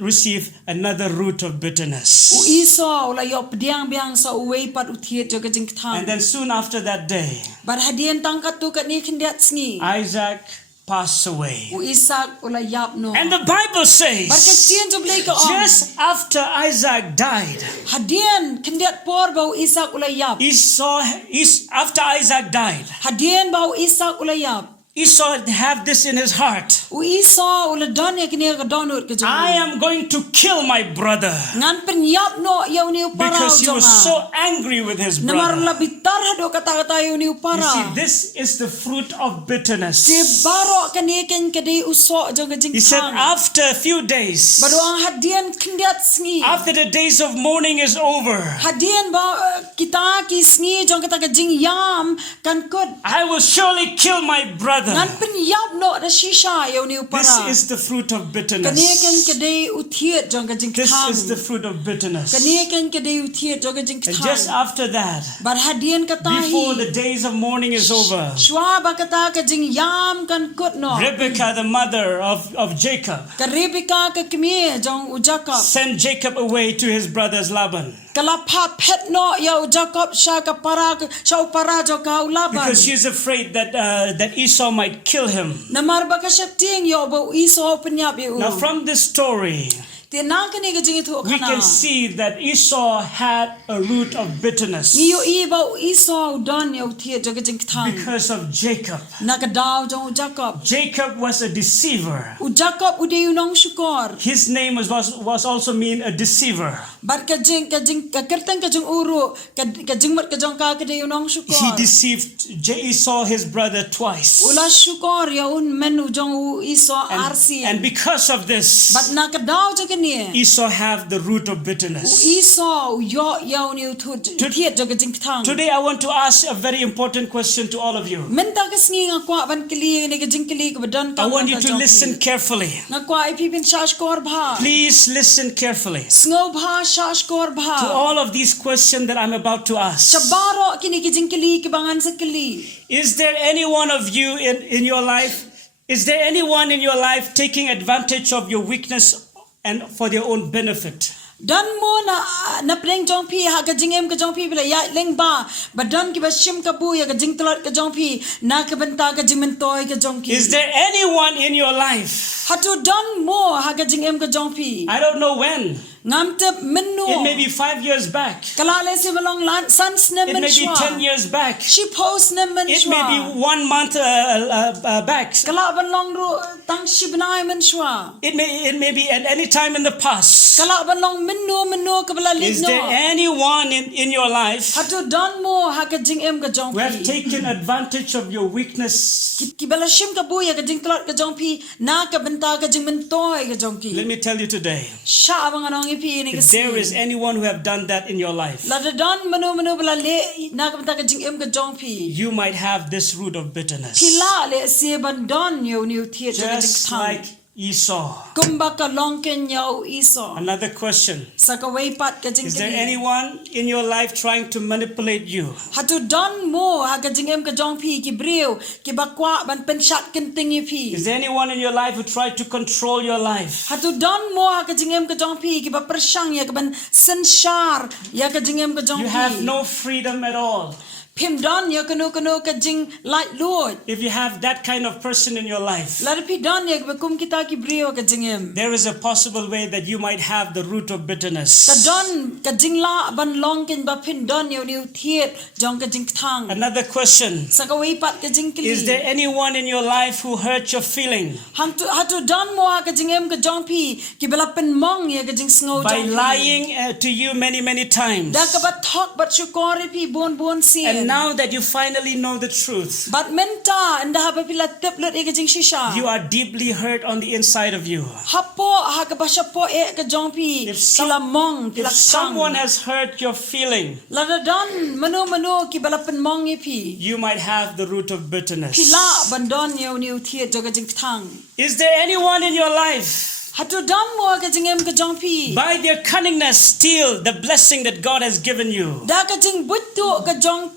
received another root of bitterness. U Esau ula yo pediang biang sa uwei pat uthiet jo ka jeng And thang. then soon after that day, Bar hadian tangkat tu kat ni kendiat sngi. Isaac passed away. U Isak ula yap no. And the Bible Bar says, kecien tu blei ka on. just after Isaac died, Hadian kendiat por bau Isak ula yap. after Isaac died, Hadian bau Isak ula yap. Esau had this in his heart. U Esau ula don ya kini ka donut ka jong. I am going to kill my brother Ngan penyap no ya uni upara because he was jonga. so angry with his Namar brother. la bitar hado kata-kata ya uni You upara. see, this is the fruit of bitterness. Di baro kani ken kadai usok jong ka jeng He said, thang. after a few days, Baru ang hadian kendiat sngi. after the days of mourning is over, Hadian ba kita ki sngi jong kata ka jeng yam kan kod. I will surely kill my brother. Ngan penyap no da shisha ya uni upara. This is the fruit of bitterness. Kaniakan kadai utiet jong ka jeng This thang. is the fruit of bitterness. Kaniakan kadai utiet jong ka jeng And just thang. after that, Bar hadian katahi. before the days of mourning is over, Shwa ba kata ka jeng yam kan kod no. Rebekah, the mother of Jacob, Karibika ka kimi jong Jacob. sent Jacob away to his brother's Laban Kalapa pet no ya Jacob sha ka para jo ka ulaban. because she's afraid that Esau might kill him. Namar ba ka syapting yo ba Esau penyap yu. Now from this story, Te na ka ni ka jing thu we kana. can see that Esau had a root of bitterness Ni yo I ba Esau don yo Thied jo ka Jingkthang. because of Jacob. Na ka daw jong Jacob. Jacob was a deceiver. U Jacob u de yu nong shukor. His name was also mean a deceiver. Bat ka kerteng ka jong uru ka jingmat ka jong ka de yu nong He shukor. deceived Esau, his brother, twice. Ula shukor ya un men u jong u Esau arsi. And because of this, But na ka daw jo ka ni. Esau have the root of bitterness. Esau yo ya ni thu Thied jo ka Jingkthang. Today I want to ask a very important question to all of you. Men ta ka sngi nga kwa ban kli ni ka jingkli ka badan ka. I want you to listen carefully. Nga kwa I pipin shash kor bha. Please listen carefully Sngo bha shash kor to bha. all of these questions that I'm about to ask. Shabaro kini ki jingkli ki bangan sa kli. Is there any one of you in your life? Is there anyone in your life taking advantage of your weakness and for their own benefit? Dan mo na preng jong pi ha ka jingem ka jong pi bila ya leng ba badan ki ba shim ka bu ya ka jing tolot ka jong pi na ka banta ka jing mentoy ka jong ki. Is there anyone in your life? Hatu dan mo ha ka jingem ka jong pi. I don't know when. Ngam te menu. It may be 5 years back. Kalale si balong lan sans ne It men may be shwa. 10 years back. She post ne men It may be shwa. 1 month back. Kala balong ru tang shi banai men shwa. It may be at any time in the past. Kala balong menu ka bala Is there ligno. anyone in your life Hatu dan mo ha ka jingem ka jong who have pi. taken advantage of your weakness? Ki bala shim ka bu ya ka jing tolot ka jong pi na ka banta ka jing mentoy ka jong ki. Let me tell you today, Sha bang anong ipi ni if there is anyone who have done that in your life, la don manu bala le na ka banta ka jing em ka jong pi. you might have this root of bitterness. Pila le si ban don yo ni Thied ka jing Just thang. like Esau. Kumba ka longken yo Esau. Another question. Sa ka way pat ka jing Is there kili. anyone in your life trying to manipulate you? Hatu don mo ha ka jing em ka jong pi ki briu ki bakwa ban pen shat kenting pi. Is there anyone in your life who tried to control your life? Hatu don mo ha ka jing em ka jong pi ki ba persang ya ka ban senshar ya ka jing em ka jong You pi. have no freedom at all. Pim don ya kanu ka jing light Lord. If you have that kind of person in your life, Larapi don ya bakum kita ki brio ka jingem. there is a possible way that you might have the root of Ka bitterness. don ka jingla ban long kin ba pin don yo ni Thied jong ka Jingkthang. Another question. Sa ka way pat ka jingkli. Is there anyone in your life who hurt your feeling Hatu don mo ka jingem ka jong pi ki bala pen mong ya ka jing sngo by jong pi. lying to you many times? Da ka ba thok bat shukori pi bon si. And now that you finally know the truth, But menta anda ha ba pila teplet e ka jing shisha. you are deeply hurt on the inside of you. Hapo ha ka ba po e ka jong pi If some- pila mong pila If someone has hurt your feeling, Lada don manu ki bala pen mong e pi. you might have the root of bitterness. Pila bandon yo ni Thied jo ka Jingkthang. Is there anyone in your life Hatu don mo ka jingem ka jong pi. by their cunningness steal the blessing that God has given you? Da ka jing butu ka jong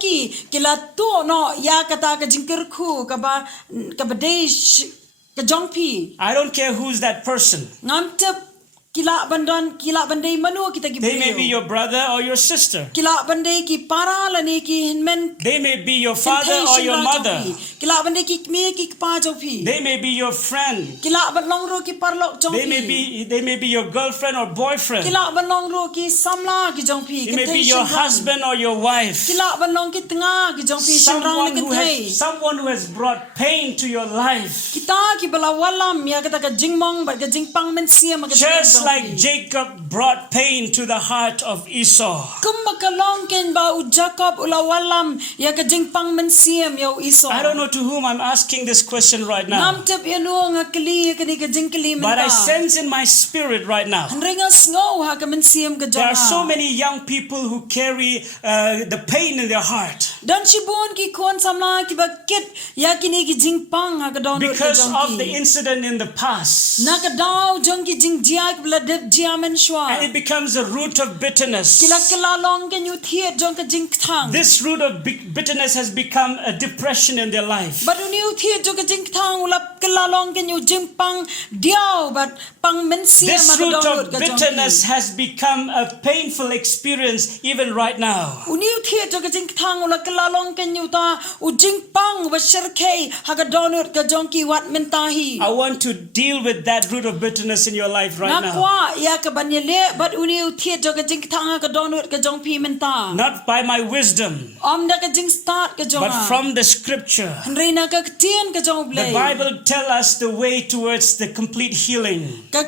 ki kila to no ya kata ka jing kirku ka ba dei ka jong pi. I don't care who's that person. Ngam te kila bandai manu kita ki They may be your brother or your sister. kila bandai ki para la ni ki hinmen They may be your father or your mother. kila bandai ki me ki pa jo pi. They may be your friend. Kila ban long ro ki parlok jong They may be your girlfriend or boyfriend. Kila ban long ro ki samla ki jong pi. It may be your husband or your wife. Kila ban long ki tengah ki jong pi Someone shamrang someone who has brought pain to your life. Kita ki bala walam ya kata ka jingmong ba ka jingpang men siam ka Just like Jacob brought pain to the heart of Esau. Kumakalong ken ba u Jacob ula walam ya ka jingpang men siam ya u Esau. I don't know to whom I'm asking this question right now, Nam tep yano nga kli ka ni ka jingkli men but I ta. sense in my spirit right now Ringa sngo ha ka men siam ka there are so jong. many young people who carry the pain in their heart Dan shibon ki kon samla ki ba kit ya kini ki jingpang ha ka don because of the incident in the past. Na ka daw jong ki jing dia ki bla dep dia men shwa. And it becomes a root of bitterness. Kila long ken you Thied jong ka Jingkthang. This root of bitterness has become a depression in their life. But when you Thied jong ka Jingkthang ulap kila long ken you jingpang diao but pang men sia This root makadonut of ka bitterness has become a painful experience even right now. Uniu thied ka jingkthang ula kalalong kenyuta u jingpang wa sherkei hakadonut ka jongki wat mentahi. I want to deal with that root of bitterness in your life right now. Nakwa ya ka banyele but uniu thied ka jingkthang hakadonut ka jongpi menta. Not by my wisdom, Om da ka jing start ka jonga. but from the scripture. Reina ka tien ka jong The blay. Bible tells us the way towards the complete healing. Ka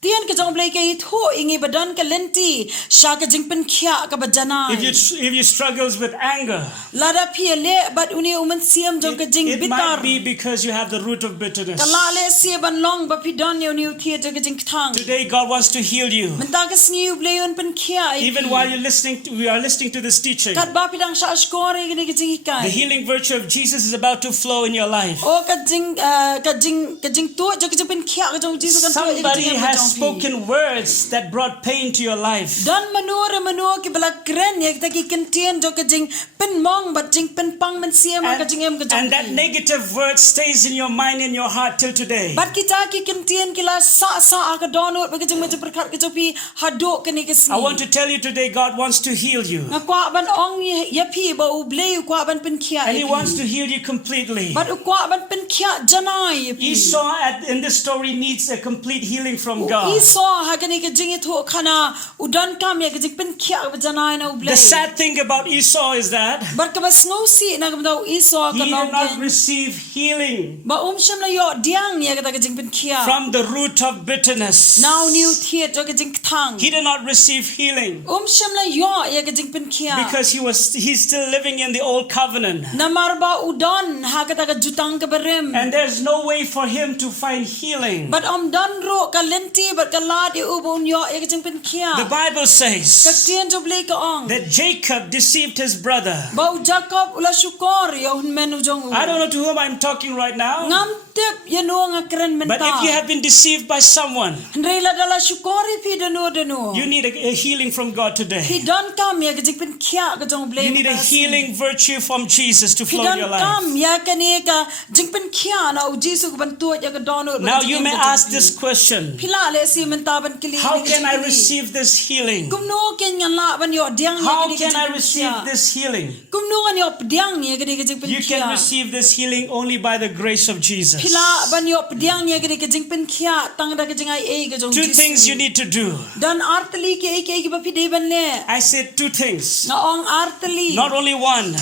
tien ka jong blay ka itho ingi badan ka lenti sha ka jingpen khya ka bajanai. If you struggles with anger, Lada piele but uni uman siam jong ka jing it might bitar. be because you have the root of bitterness. Kalale sia ban long ba pidon yo niu thied ka jingkthang. Today God wants to heal you. Menta ka sniu blay un pen khya. Even while we are listening to this teaching, Kat ba pidang sha skore gini ka jing ikai. the healing virtue of Jesus is about to flow in your life. O ka jing tu jo ka jing pen khya ka jong jisu kan tu Somebody has spoken words that brought pain to your life. Dan manu ki bala kren ye ta ki kentien jo ka jing pen mong but jing pen pang men sia ma ka jing em ka jong. And that negative word stays in your mind and your heart till today. But kita ki kentien ki la sa ka donut ba ka jing ma perkat ka jopi hadok ka ni ka sni. I want to tell you today, God wants to heal you. Na kwa ban ong ye pi ba u blei kwa ban pen khia. And He wants to heal you completely. But u kwa ban pen khia janai ye pi. Esau in this story needs a complete healing from God. Esau ha ka ni ka jing itho khana u dan kam ye ka jing pen khia ba janai na u blei. The sad thing about Esau is that But ka bas no si na ka daw Esau he ka did long not receive healing ba sham na yo diang ye ka ta ka jing pen khia. from the root of bitterness. Now new thied jo ka jing thang. He did not receive healing Sham na yo ye ka jing pen khia. because he's still living in the old covenant. Namar ba udon ha ka ta ka jutang ka berem. And there's no way for him to find healing. But don ro ka lenti but ka la di ubon yo ye ka jing pen khia. The Bible Ka says tien jo blei ka ong. that Jacob deceived his brother. Ba Jacob ula shukor yo hun menu jong u. I don't know to whom I'm talking right now, Ngam tip ye no nga kren menta. but if you have been deceived by someone, Ndrela dala shukori pi dano. you need a healing from God today. Pi don kam ye ka jing pen khia ka jong blei. You need a healing virtue from Jesus to flow in your life. Kam ya ka ni ka jing pen khia na u jisu ka ban tu ya ka dono. Now you may ask this question: Pila le si menta ban kili. how can I receive this healing? Kum no ken yan la ban yo diang How can I receive this healing? Kum no kan yo diang ye ka di ka jing pen You can khia. receive this healing only by the grace of Jesus. Pila ban yo diang ye ka di ka jing pen khia tang da ka jing ai e ka jong Two jisu. things you need to do. Dan artli ke ba pi de ban le. I said two things, Na ong artli. not only one.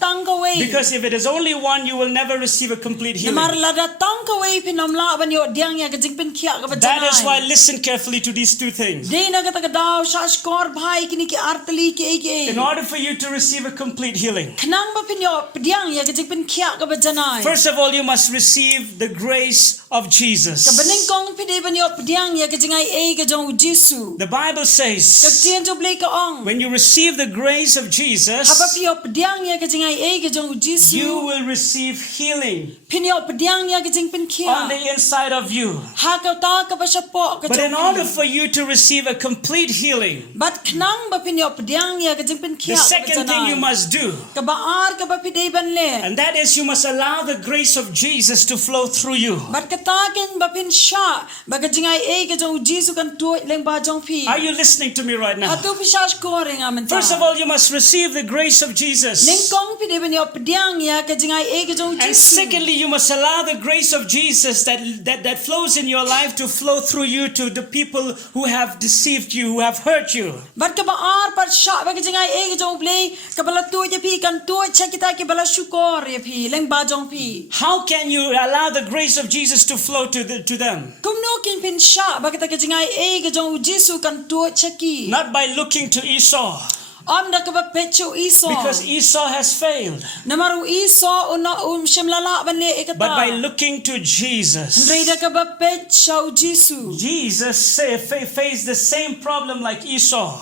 Tang ka wei. Because if it is only one, you will never receive a complete Namar healing. la da tang ka wei pinam la ban yo diang ye ka jing pen khia ka ba That is why janai. listen carefully to these two things. De na ka ta ka daw sha skor bhai kini ki artli ke. In order for you to receive a complete healing, Khnang ba pin yo diang ye ka jing pen khia ka ba janai. first of all, you must receive the grace of Ka Jesus. baning kong pi de ban yo diang ye ka jing ai e ka jong jisu. The Bible Ka says, tien jo blei ka ong. when you receive the grace of Haba Jesus, pi yo diang ye ka jing ai e ka jong jisu. you will receive healing Pin yo diang ye ka jing pen on khia. the inside of you. Ha ka ta ka ba sha po ka But in jong. order for you to receive a complete healing, But khnang ba pin yo diang ye ka jing pen the khia. second thing you must do, Ka ba ar ka ba pi de ban le. and that is you must allow the grace of Jesus to flow through you. But katakin ba pin sha ba ka jing ai e ka jong jisu kan tu leng ba jong pi. Are you listening to me right now? Atu pi sha scoring amen. First of all, you must receive the grace of Jesus. Ning kong pi de ban yo diang ye ka jing ai e ka jong And jisu. secondly, you must allow the grace of Jesus that flows in your life to flow through you to the people who have deceived you, who have hurt you. But ka ba ar par sha ba ka jing ai e ka jong play ka bala tu ye pi kan tu cha kita ki bala shukor ye pi leng ba jong pi. How can you allow the grace of Jesus to flow to them? Kum no kin pin sha ba ka jing ai e ka jong jisu kan tu cha ki. Not by looking to Esau, Am da ka ba pecho Esau. because Esau has failed, Namaru Esau una shimlala ban le e ka but by ta. looking to Jesus. Ndrei da ka ba pecho jisu. Jesus faced the same problem like Esau.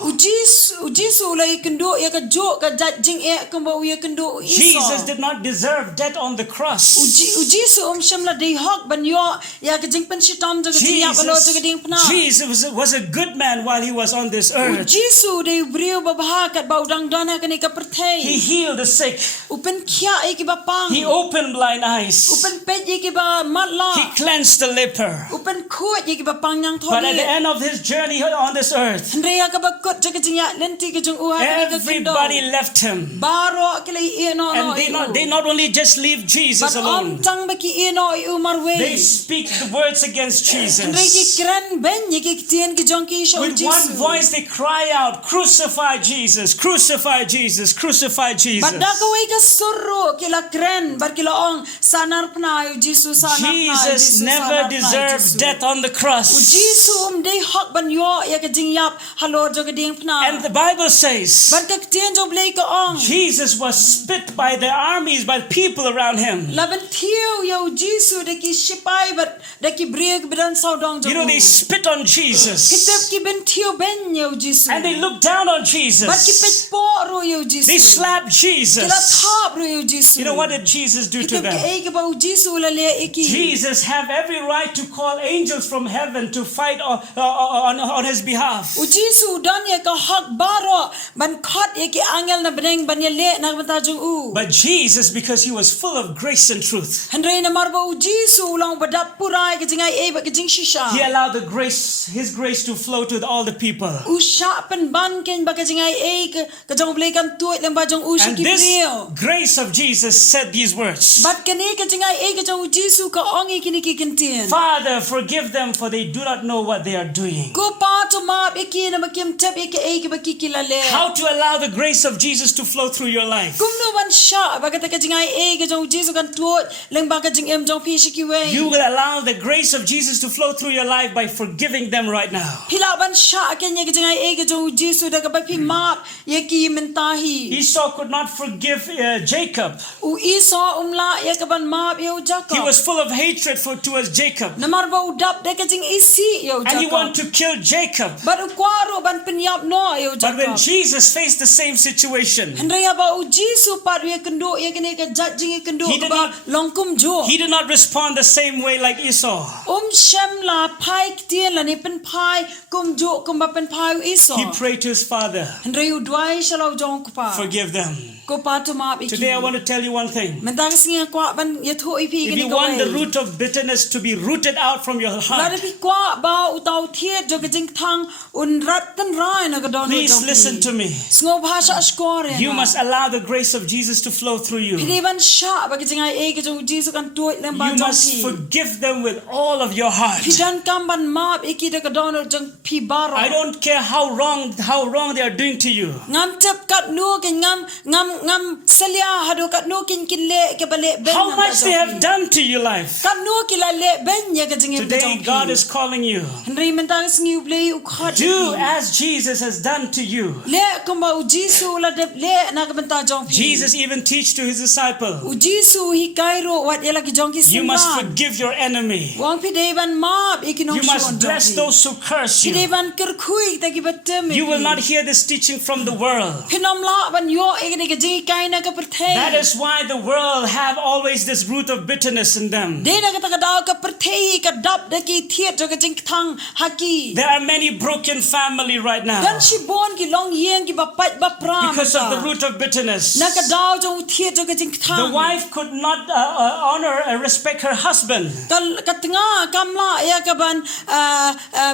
Jisu la ikendo ya ka jo ka jing e ka ba ya kendo Esau. Jesus did not deserve death on the cross. Jisu shimla de hok ban yo ya ka jing pen shitam jaga jing ya balo jaga ding pna. Jesus was a good man while he was on this earth. Jisu de brio ba kat bau dang dana kani ka perthei. He healed the sick. Upen kia iki ba pang. He opened blind eyes. Upen pet iki ba matla. He cleansed the leper. Upen kuat iki ba pang yang But at the tholi. end of his journey on this earth, Hendria ka ba kot jaga jingya lenti ka jung uha kani ka everybody kendo. left him. Baro kila ino no. And they not only just leave Jesus But alone, tang baki ino marway. they speak the words against Hendria ki Jesus. kran ben iki tien ki jong ki show With one voice they cry out, crucify Jesus, crucify Jesus, crucify Jesus. But dakaway ka suru kila kren bar kila ong sanar pnayo Jesus sanar pnayo Jesus never deserved death on the cross. Jesus day hak ban yo ya ka jingyap halo joga ding pna. And the Bible says Bar ka tien jo blay ka ong. Jesus was spit by the armies, by people around him. Laban thiyo yo Jesus de ki shipai but de ki brieg bedan saudong jo. You know, they spit on Jesus. Kitep ki ben thiyo ben yo Jesus. And they looked down on Bar ki Jesus. pet po ro yo Jesus. They slapped Kila Jesus. thap ro yo Jesus. You know, what did Jesus do to Kitep them? ki ei ka ba Jesus la le iki. Jesus have every right to call angels from heaven to fight on his behalf. Jesus dan ya ka hak baro ban khat ya ki angel na beneng ban ya le na bata jung u. But Jesus, because he was full of grace and truth, Hendrai na marba u Jesus ulang badap purai ke jingai e ba ke jing shisha. he allowed his grace to flow to all the people. U sha pen ban ken ba ke jingai e ke jong blei kan tuai lem ba jong u And shiki this brio. grace of Jesus said these words: Bat ke ne ke jingai e ke jong Jesus ka ongi kini ki kentien. Father, forgive them, for they do not know what they are doing. Ko pa to ma be ki na makim tep e ke ba ki la le. How to allow the grace of Jesus to flow through your life? Kum no ban sha ba ke ta ke jingai e ke jong Jesus kan tuai lem ba ke jing em jong pi shiki we. You will allow the grace of Jesus to flow through your life by forgiving them right now. Pila ban sha ke nye ke jingai e ke jong Jesus da ka ba pi ma ye ki mentahi. Esau could not forgive Jacob. U Esau umla ya ka ban ma yo He Jacob. was full of hatred towards Jacob. Namar ba udap de ke jing isi yo And he wanted Jacob. to kill Jacob. But ukwaro ban penyap no yo But when Jacob. Jesus faced the same situation, Hendaya ba u Jesus pat ye kendo ye kene ke jat jing ye kendo He did ba not- longkum jo. he did not respond the same way like Esau. Shem la pai tien la ni pen pai kum jo kum ba pen pai u Esau. He prayed to his father, Hendaya u dwai shalau jong kupa. forgive them. Ko pa to ma iki. Today I want to tell you one thing. Mentang singa kwa ban ye tho ipi If kene you ko. want the root of bitterness to be rooted out from your La heart, de kwa ba utau thiet jo ke Jingkthang un rat tan rai na ka don. please listen to me. Sngo bhasha skore. You must allow the grace of Jesus to flow through you. Pidiban sha ba ke jingai e ke jong Jesus kan tuai lem ba You jong must pi. forgive them with all of your heart. Pidan kam ban map iki de ka don jong pi baro. I don't care how wrong they are doing to you. Ngam tep kat nu ke ngam selia hado kat nu kin le ke bale ben. How much they have done to your life. Kat nu ki la le ben ya ke jingai Today God is calling you. Henry mentang singi blei u khat. Do as Jesus has done to you. Le kumba u Jesus la de le na ka benta jong pi. Jesus even teach to his disciple, U Jesus hi kairo wat ya la ki jong ki you must siman. forgive your enemy. Wang pi deban map iki no You must bless those who curse you. Pideban kerkhui ta ki betem. You will not hear this teaching from the world. Pinomla ban yo ikne ke jingi kaina ka perthei. That is why the world have always this root of bitterness in them. Dena ka ta daw ka perthei ka dap de ki thiet jo ka Jingkthang haki. There are many broken family right now Dan si bon ki long yen ki bapat ba pram. because of the root of bitterness. Na ka daw jo thiet jo ka Jingkthang. The wife could not honor and respect her husband Ka tanga kamla ya ka ban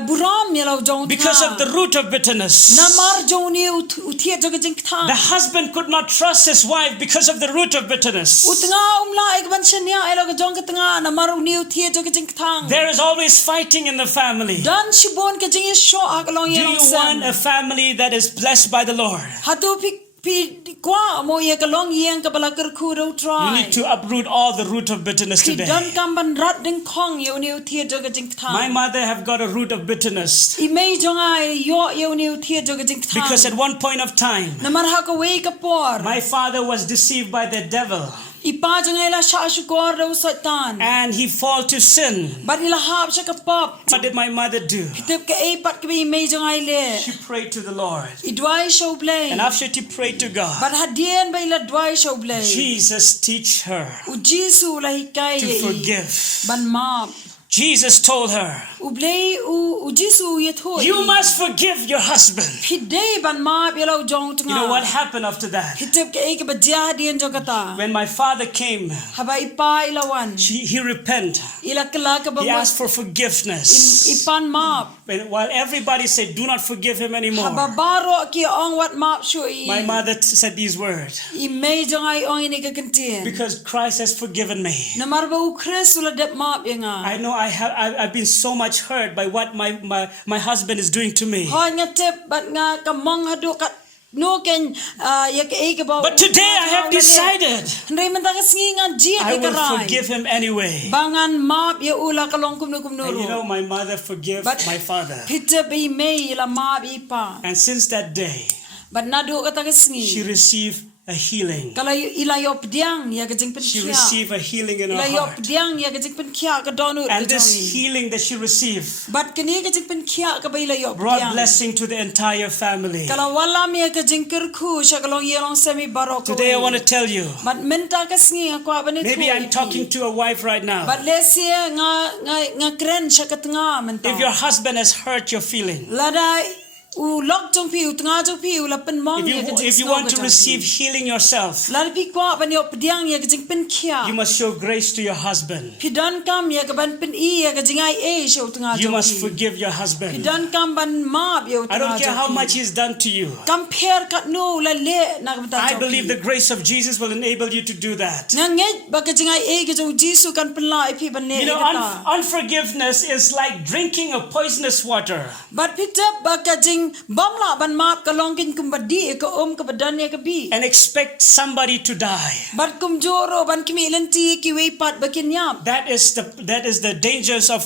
buram ya lo jong. because of the root of bitterness. Na mar jo ni u thiet jo ka Jingkthang. The husband could not trust his wife because of the root of bitterness. Utanga umla ek ban shania elo ka jong ka tanga na mar u ni u thiet jo ka Jingkthang. There is always fighting in the family. Dan si bon ka jingi sho ak long Do yen. you want a family that is blessed by the Lord? Hatu pi kwa mo ye ka long yen ka bala ker khu ro try. You need to uproot all the root of bitterness Ki today. dan kam ban rat ding khong ye ni u thie jo ka Jingkthang. My mother have got a root of bitterness I mei jonga yo ye ni u thie jo ka Jingkthang. because at one point of time, na mar ha ka wei ka por. my father was deceived by the devil I pa jonga la sha shukor ro satan. and he fall to sin. But ila hap sha ka pop. What did my mother do? Tip ka e pat ka bi mei jonga le. She prayed to the Lord. I dwai show play. And after she prayed to God, But hadien ba ila dwai show play. Jesus teach her U Jesu la hikai to ye. forgive. Ban map. Jesus told her, Ublei u Jisu ye thoi. you must forgive your husband. Pidei ban ma bilau jong You know what tunga. happened after that? Hitep ke ek bajia dian jogata. When my father came, Haba ipa ilawan. he repented. Ila kala ka He asked bawa. for forgiveness. Ipan ma. While everybody said, do not forgive him anymore, Haba baro ki ong wat ma shui. my mother said these words, I mei jong ai ong ini ka kentien. because Christ has forgiven me. Namar ba u Chris ula dep ma yenga. I know I've been so much hurt by what my husband is doing to me. Ho nga tep bat nga kamong hadu kat no ken ya ke ek ba. But today I have decided Ndai man ta ka singi nga jia I ke will karai. forgive him anyway. Bangan map ya ula kalong kum no kum And you know, no. my mother forgave But- my father. Pita bi mei la map ipa. And since that day, But nadu ka ta ka she singi. received a healing. Kalau ila yop diang ya ka jing pen She kia. received a healing in her Ila yop heart. diang ya ka jing pen kia ka donu ka And this jongi. healing that she received But kini ka jing pen kia ka ba ila yop brought diang. blessing to the entire family. Kalau wala mi ka jing kerku siya kalong yelong semi barok. Today I want to tell you, But minta ka singi ako ba ni maybe I'm talking to a wife right now. But lesia nga kren siya ka tanga minta. If your husband has hurt your feeling, Lada u lok jong pi u tanga jong pi u la pen mong ya ka jing if you snow want ka to jong receive pi. healing yourself, Lada pi kwa ban yop diang ya ka jing pen kia. you must show grace to your husband. Pidan kam ya ka ban pen I ya ka jing ai e siya u tanga You jong must pi. forgive your husband. Pidan kam ban ma ya u I don't tanga care how jong much pi. he's done to you. Compare kat no la le na ka bata I jong believe pi. the grace of Jesus will enable you to do that. Nga nget ba ka jing ai e ka jong Jisu kan pen la pi ban ne You know, ka ta. unforgiveness is like drinking a poisonous water. But pitap ba ka jing bam la ban ma ka long kin kum badi ka ka badan ya ka bi. And expect somebody to die. But kum joro ban kimi ilanti ki wei pat ba kin yam. That is the dangers of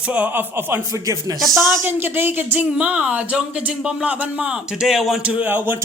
unforgiveness. Katakan ka dai ka jing ma jong ka jing bam la ban ma. Today I want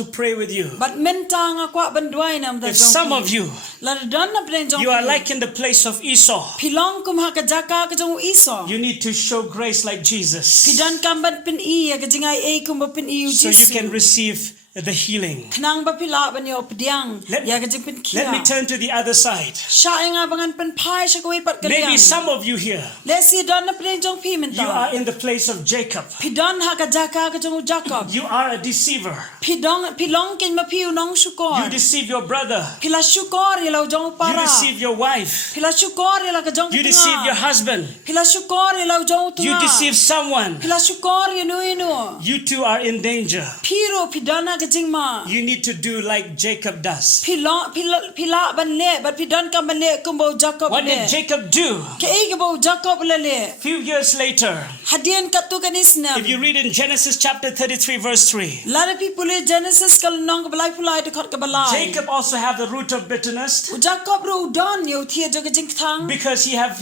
to pray with you. But mentang akwa ban duai nam da If jong. some of you la dan na plen jong. you are like in the place of Esau, pilong kum ha ka jaka ka jong Esau. you need to show grace like Jesus, Pidan kam ban pin I ya ka jing ai e kum ba pin I so you can receive the healing. Knang ba pila ban yo pdiang Let- ya ka jing pin kia. Let me turn to the other side. Sha nga bangan pen pai sha ko wei pat ka Maybe liang. some of you here, Lesi dan na plen jong pi menta. you are in the place of Jacob. Pidan ha ka jaka ka jong Jacob. You are a deceiver. Pilong ken ma piu nong shukor. You deceive your brother. Pila shukor ila jong You para. deceive your wife. Pila shukor ila ka jong You deceive your husband. Pila shukor ila jong tunga. You deceive someone. Pila shukor inu. You two are in danger. Piro pidana ka jing ma. You need to do like Jacob does. Pila ban le but pidan ka ban le kumbo Jacob What le. did Jacob do? Ke e bo Jacob le. Few years later, Hadian ka tu kanisna. if you read in Genesis chapter 33 verse 3, Lot of people in Genesis kal nong ka balai pulai de kot ka balai. Jacob also have the root of bitterness Jacob ro don yo thia jo ka Jingkthang. because he have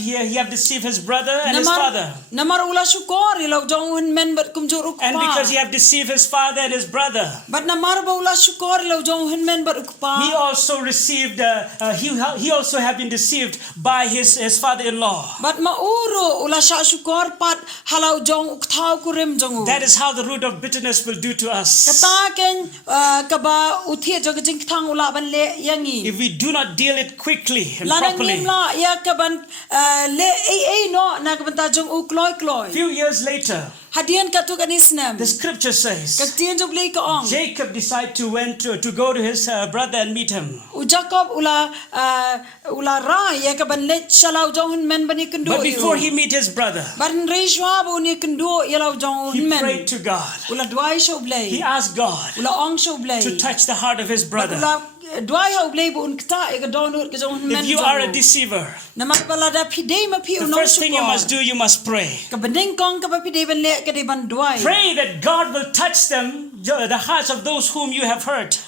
deceived his brother and his father. Namar ula shukor ilo jong hun men but kum jo ruk And because he have deceived his father and his brother, But namar ba ula shukor ilo jong hun men but ukpa. he also received, he also have been deceived by his father-in-law. But mauro ula sha shukor pat halau jong ukthau kurim jongu. That is how the root of bitterness will do to us. Kataken kaba uthia jo ka Jingkthang ula ban le yangi. If we do not deal it quickly and Lanang properly. la ya kaban le ei no na kaban ta jong ukloi. Few years later, Hadian ka tu kanisnam. the scripture says, Katien jo blei ka ong. Jacob decided to go to his brother and meet him. Jacob ula ra ya kaban le shalau jong hun men bani kendo. But before he meet his brother, Barin reishwa bo ni kendo yalau jong he hun men. prayed to God. Ula dwai show blei. He asked God Ula ong show blei. to touch the heart of his brother. Ula dwai ho blei bo un kta e ka donut ka jong hun men. If you are a deceiver, Namak bala da pidei ma pi the unong first thing you must do, you must pray. Ka banding kong ka pa pidei ban le ka de ban dwai. Pray that God will touch them, the hearts of those whom you have hurt,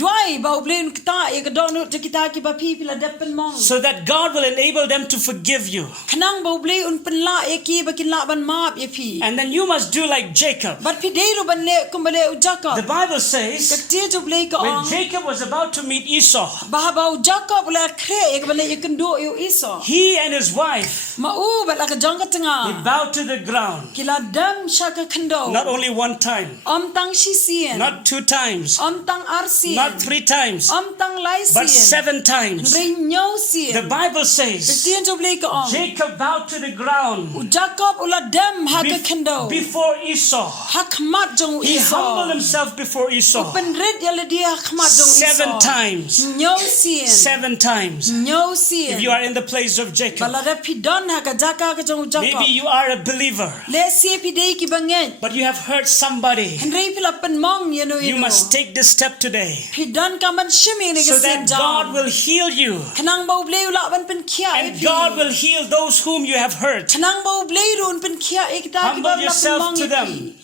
Dwai ba blei un kta e ka donut te kita ki ba pi pila depen mong. so that God will enable them to forgive you. Kanang ba blei un pen la e ki ba kin la ban maap e pi. And then you must do like Jacob. But pidei ro ban le kumbale u Jacob. The Bible says, Kakti jo blei ka when ong. Jacob was about to meet Esau, Bahabaw Jacob ula kre e ka ban le ikendo yu Esau. he and his wife, Mau ba la ka jong ka they tanga. bowed to the ground, Kila dam siya ka kendo. not only one time, tang shi sien. Not 2 times, Tang ar sien. not 3 times, Tang lai but sien. 7 times. Rei nyau The sien. Bible says Tien jo blei ka ong. Jacob bowed to the ground Jacob ula dem ha ka kendo. before Esau. Hakmat jong He humbled Esau. himself before Esau Pen red yala dia hakmat jong 7 Esau. times. Nyau sien. 7 times. Nyau If sien. you are in the place of Jacob, Balada pidon ha ka jaka ka jong Jacob. maybe you are a believer, Le sie pidei ki banget. but you have hurt somebody. Henry pila pen mong yano You must take this step today Pidon ka man shimi ni so ka that sen God jam. will heal you Kanang bau blei ula ban pen kia and God will heal those whom you have hurt. Kanang bau blei run pen kia ikta ki Humble ban la pen yourself mong to them. ipi.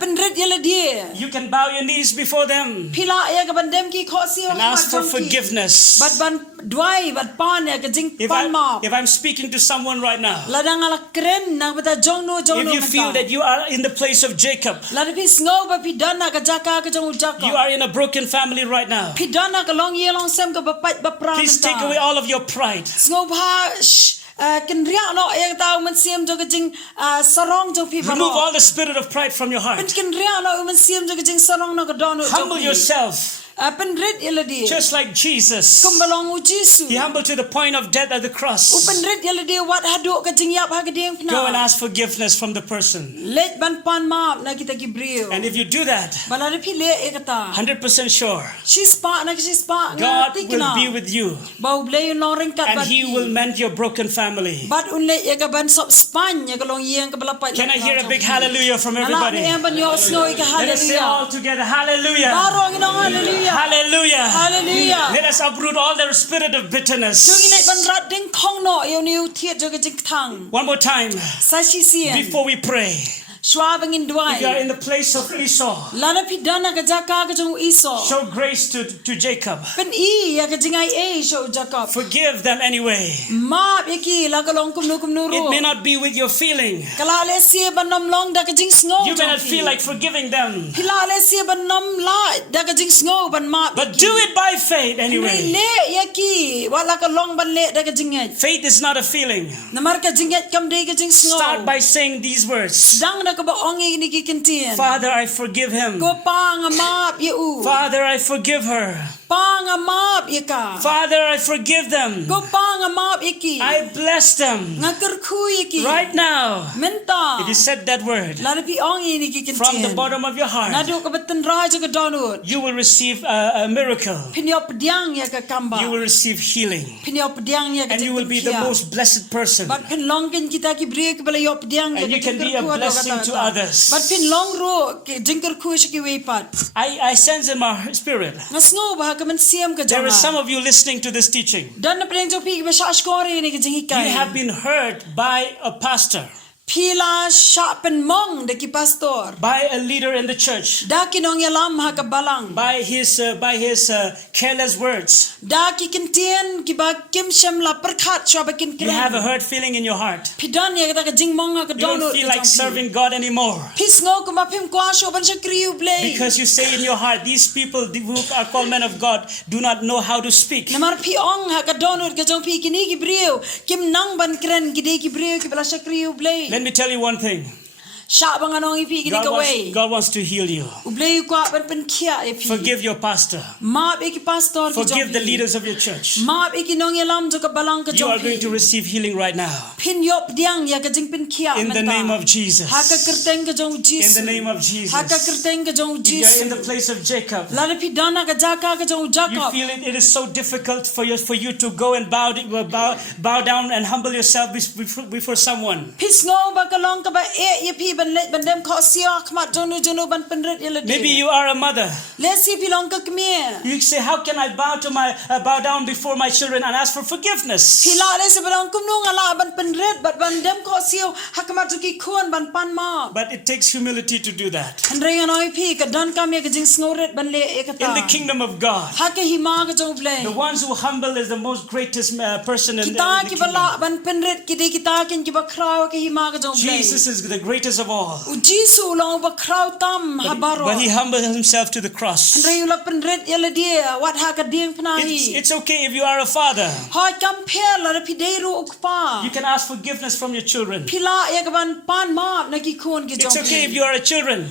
Pen red yala dia. You can bow your knees before them Pila ya ka ban dem ki kho si and ask for forgiveness. But ban dwai bat pan ya ka jing If pan ma. I'm speaking to someone right now, Ladang ala kren nang bata jong no if you feel that you are in the place of Jacob, Lada pi sngo ba pidon na ka jaka ka jong Jacob. you are in a broken family right now, Pidon na ka long ye long sem ka bapat ba pra. please take away all of your pride. Sngo ba kan ria no ya tao man siam jo ka jing sarong jo pi ba. Remove all the spirit of pride from your heart. Kan ria no man siam jo ka jing sarong no ka don. Humble yourself, Pen red yala dia. just like Jesus. Kumbalong u Jesu. He humbled to the point of death at the cross. Upen red yala dia wat hadu ka jing yap ha ka ding Go and pna. ask forgiveness from the person. Let ban pan ma na kita ki brio. And if you do that, Balada pi le e kata. 100% sure, She's pa na she's pa. God will be with you Bau blei no ring kat and bat. He will mend your broken family. Bat unle ya ka ban sop span ya ka long yeng ka balapat. Can I hear a big hallelujah from Ala everybody? ni ban yo snow ka Let us say all hallelujah. together, hallelujah, Barong no hallelujah. hallelujah. Hallelujah. Let us uproot all the spirit of Chung bitterness. ni ban rat ding khong no yo ni thiet jo ka Jingkthang. One more time Sa shi sien. before we pray. Shwa bangin If you are dwai. in the place of Esau, Lana pi dana ka jaka ka jong Esau. show grace to Jacob. Pen I ya ka jingai e show Jacob. Forgive them anyway. Ma yaki la ka long kum no It may ro. not be with your feeling. Kala le sie ban nom long da ka jing sngo. You may not feel like forgiving them, Pila le sie ban nom la da ka jing sngo ban ma. but do it by faith anyway. Le yaki wala ka long ban le da ka jingai. Faith is not a feeling. Namar ka jingat kam de ka jing sngo. Start by saying these words. Dang na ka ba ongi ni ki kintien. Father, I forgive him. Go pang map ye u. Father, I forgive her. Pang map ye ka. Father, I forgive them. Go pang map ye ki. I bless them Ngakar khu ye ki. right now. Menta. If you said that word La pi ongi ni ki kintien. from the bottom of your heart, Na do ka batan ra jo ka donut. you will receive a miracle. Pinyop diang ya ka kamba. You will receive healing. Pinyop diang ya ka And you will be the most blessed person. But pin long kin kita ki break bala yop diang ya And you ka can be jingkar a khu ado blessing kata to ta. others. But pin long ro ki jingkar khu shi ki wei pat. I sense in my spirit, Ngasngo ba ka man siam ka there jama. are some of you listening to this teaching. Dan na preng jo pi ba sha skore ni ka jingi You kai. have been hurt by a pastor, Pila sharpen mong de ki pastor. by a leader in the church, Da kinong yalam ha ka balang. by his careless words. Da ki kintien ki ba kim shem la perkhat shwa ba kin You have a kren. hurt feeling in your heart. Pidan ya ka jing mong ha ka You don't donut. feel like serving God anymore. Pis ngo ko ma pim kwa sho ban sha kriu play. Because you say in your heart, these people who are called men of God do not know how to speak. Namar pi ong ha ka donut ka jong pi kini ki brio. Kim nang ban kren ki de ki brio ki bala sha kriu play. Let me tell you one thing. Sha bang anong ipi kini ka way. God wants to heal you. Ublay ko ban pen kia e pi. Forgive your pastor. Ma be ki pastor ki Forgive jong the pi. leaders of your church. Ma be ki nong yalam jo ka balang ka You are jong going to pi. receive healing right now. Pin yop diang ya ka jing pin kia. In the menta. name of Jesus. Ha ka kerteng ka jong In Jesus. the name of Jesus. Ha ka kerteng ka jong If you are in the Jesus. place of Jacob, La pi dana ka jaka ka jong you Jacob. feel it is so difficult for you to go and bow down and humble yourself before someone. Pis ngo ba ka long ka ba e ye pi ban let ban dem ko sia khmat jono ban pen ret yela. Maybe you are a mother. Let's see pi long ka kmie. You say, how can I bow down before my children and ask for forgiveness? Pila le se balong kum no ngala ban pen ret but ban dem ko sia hakmat ki khon ban pan ma. But it takes humility to do that. Andrei anoi pi ka dan ka me ka jing snoret ban le e ka In ta. the kingdom of God, Ha ka hima ka jong blay. the ones who humble is the most greatest person in the Kita ki kingdom. bala ban pen ret ki de kita kin ki ba kraw ka hima ka jong blay. Jesus is the greatest of all. U Jisu long ba kraw tam habaro. But he humbled himself to the cross. Andrei ula pen ret yela dia wat ha ka ding pnahi. It's okay if you are a father. Ha kam pel la pi de ru ukpa. You can ask forgiveness from your children. Pila ya ka ban pan ma na ki khon ki jong. It's okay if you are a children.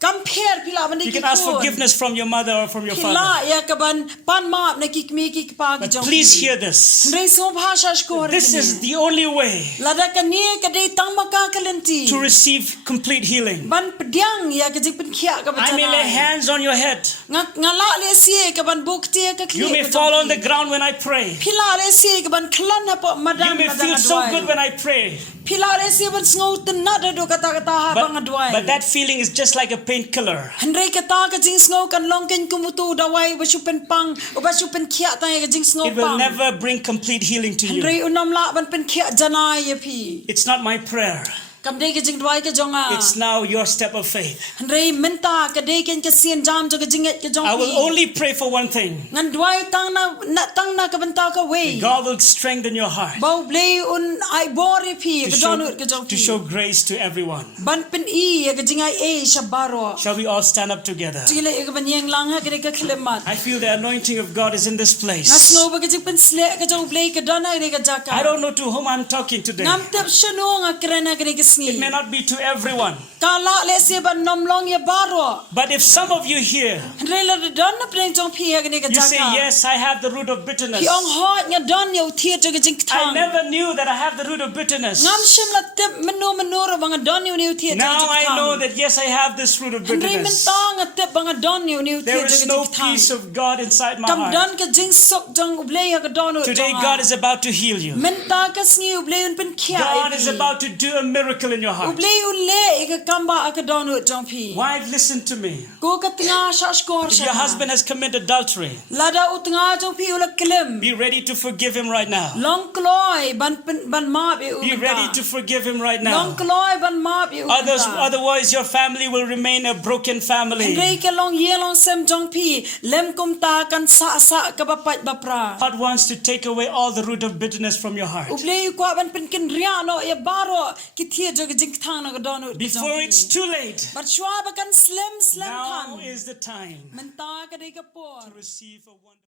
compare pila ban You can ask forgiveness from your mother or from your Pila father. ya kaban pan maap na kikmi kikpa But ka jong. please hear this. Ndai so bhasha skor. This is the only way Lada kani kadai tang maka kalenti. to receive complete healing. Ban pediang ya ka jing pen khia ka I may lay bacana. hands on your head. Ngala le sie ka ban bukti ka You khia. may fall on the ground when I pray. Pila le sie ka ban klan na po You madam may feel so good when I pray. Pila le sie ban sngo tenat do kata ha bang adwai. But that feeling is just like a painkiller. Handrai kata ka jing sngo kan long ken kumutu dawai basu pen pang o basu pen khia ta ka jing sngo It will pang. never bring complete healing to you. Handrai unam la ban pen khia janai ya pi. It's not my prayer. Kam dei ka jing dwai ka jonga. It's now your step of faith. Handrai menta ka dei ken ka sien jam jo ka jinget ka jong. I will only pray for one thing. Ngan dwai tang na ka benta ka wei. God will strengthen your heart Bau blei un ai bori pi to ka show, donut ka jong to pi. show grace to everyone. Ban pen I ka jingai e shabaro. Shall we all stand up together? Tile ka ban yeng lang ha ka dei ka khlemat. I feel the anointing of God is in this place. Ngas ba ka jing pen sle ka jong blei ka dona ka jaka. I don't know to whom I'm talking today. Ngam tep shano nga krena ka dei ka sngi. It may not be to everyone. Kala le se ban nom long ya baro. But if some of you here, Rela de don na preng jong pi ka dei ka you say, jaka. yes, I have the root of bitterness. Ki ong hot nga don ya uthia ka jing I thang. never knew that I have the root of bitterness. Ngam shim la tep menu ro bang don ya uthia ka Now jing I thang. know that yes, I have this root of Handrai bitterness. mentang atep bang don ya uthia There ka is jing no thang. peace of God inside my Kam heart. don ka jing sok jong ublei ka don Today God is about to heal you. menta ka sngi ublei un pen khia. God is about to do a miracle in your heart. Ublei un le ka kamba ka don jong pi. Wife, listen to me. Ko ka tinga sha skor If your husband has committed adultery, lada utnga jong pi ula klem. be ready to forgive him right now. Long kloi ban ma be Be ready to forgive him right Long now. kloi ban ma be Otherwise, your family will remain a broken family. Handrai ka long ye long sem jong pi lem kum ta kan sa ka bapat bapra. God wants to take away all the root of bitterness from your heart. Ublei ko ban pen kin ria no ya baro ki thie jo jingkthang na ka don Before it's too late, But shwa ba kan slim now than. is the time Menta ka dei ka por. to receive a wonderful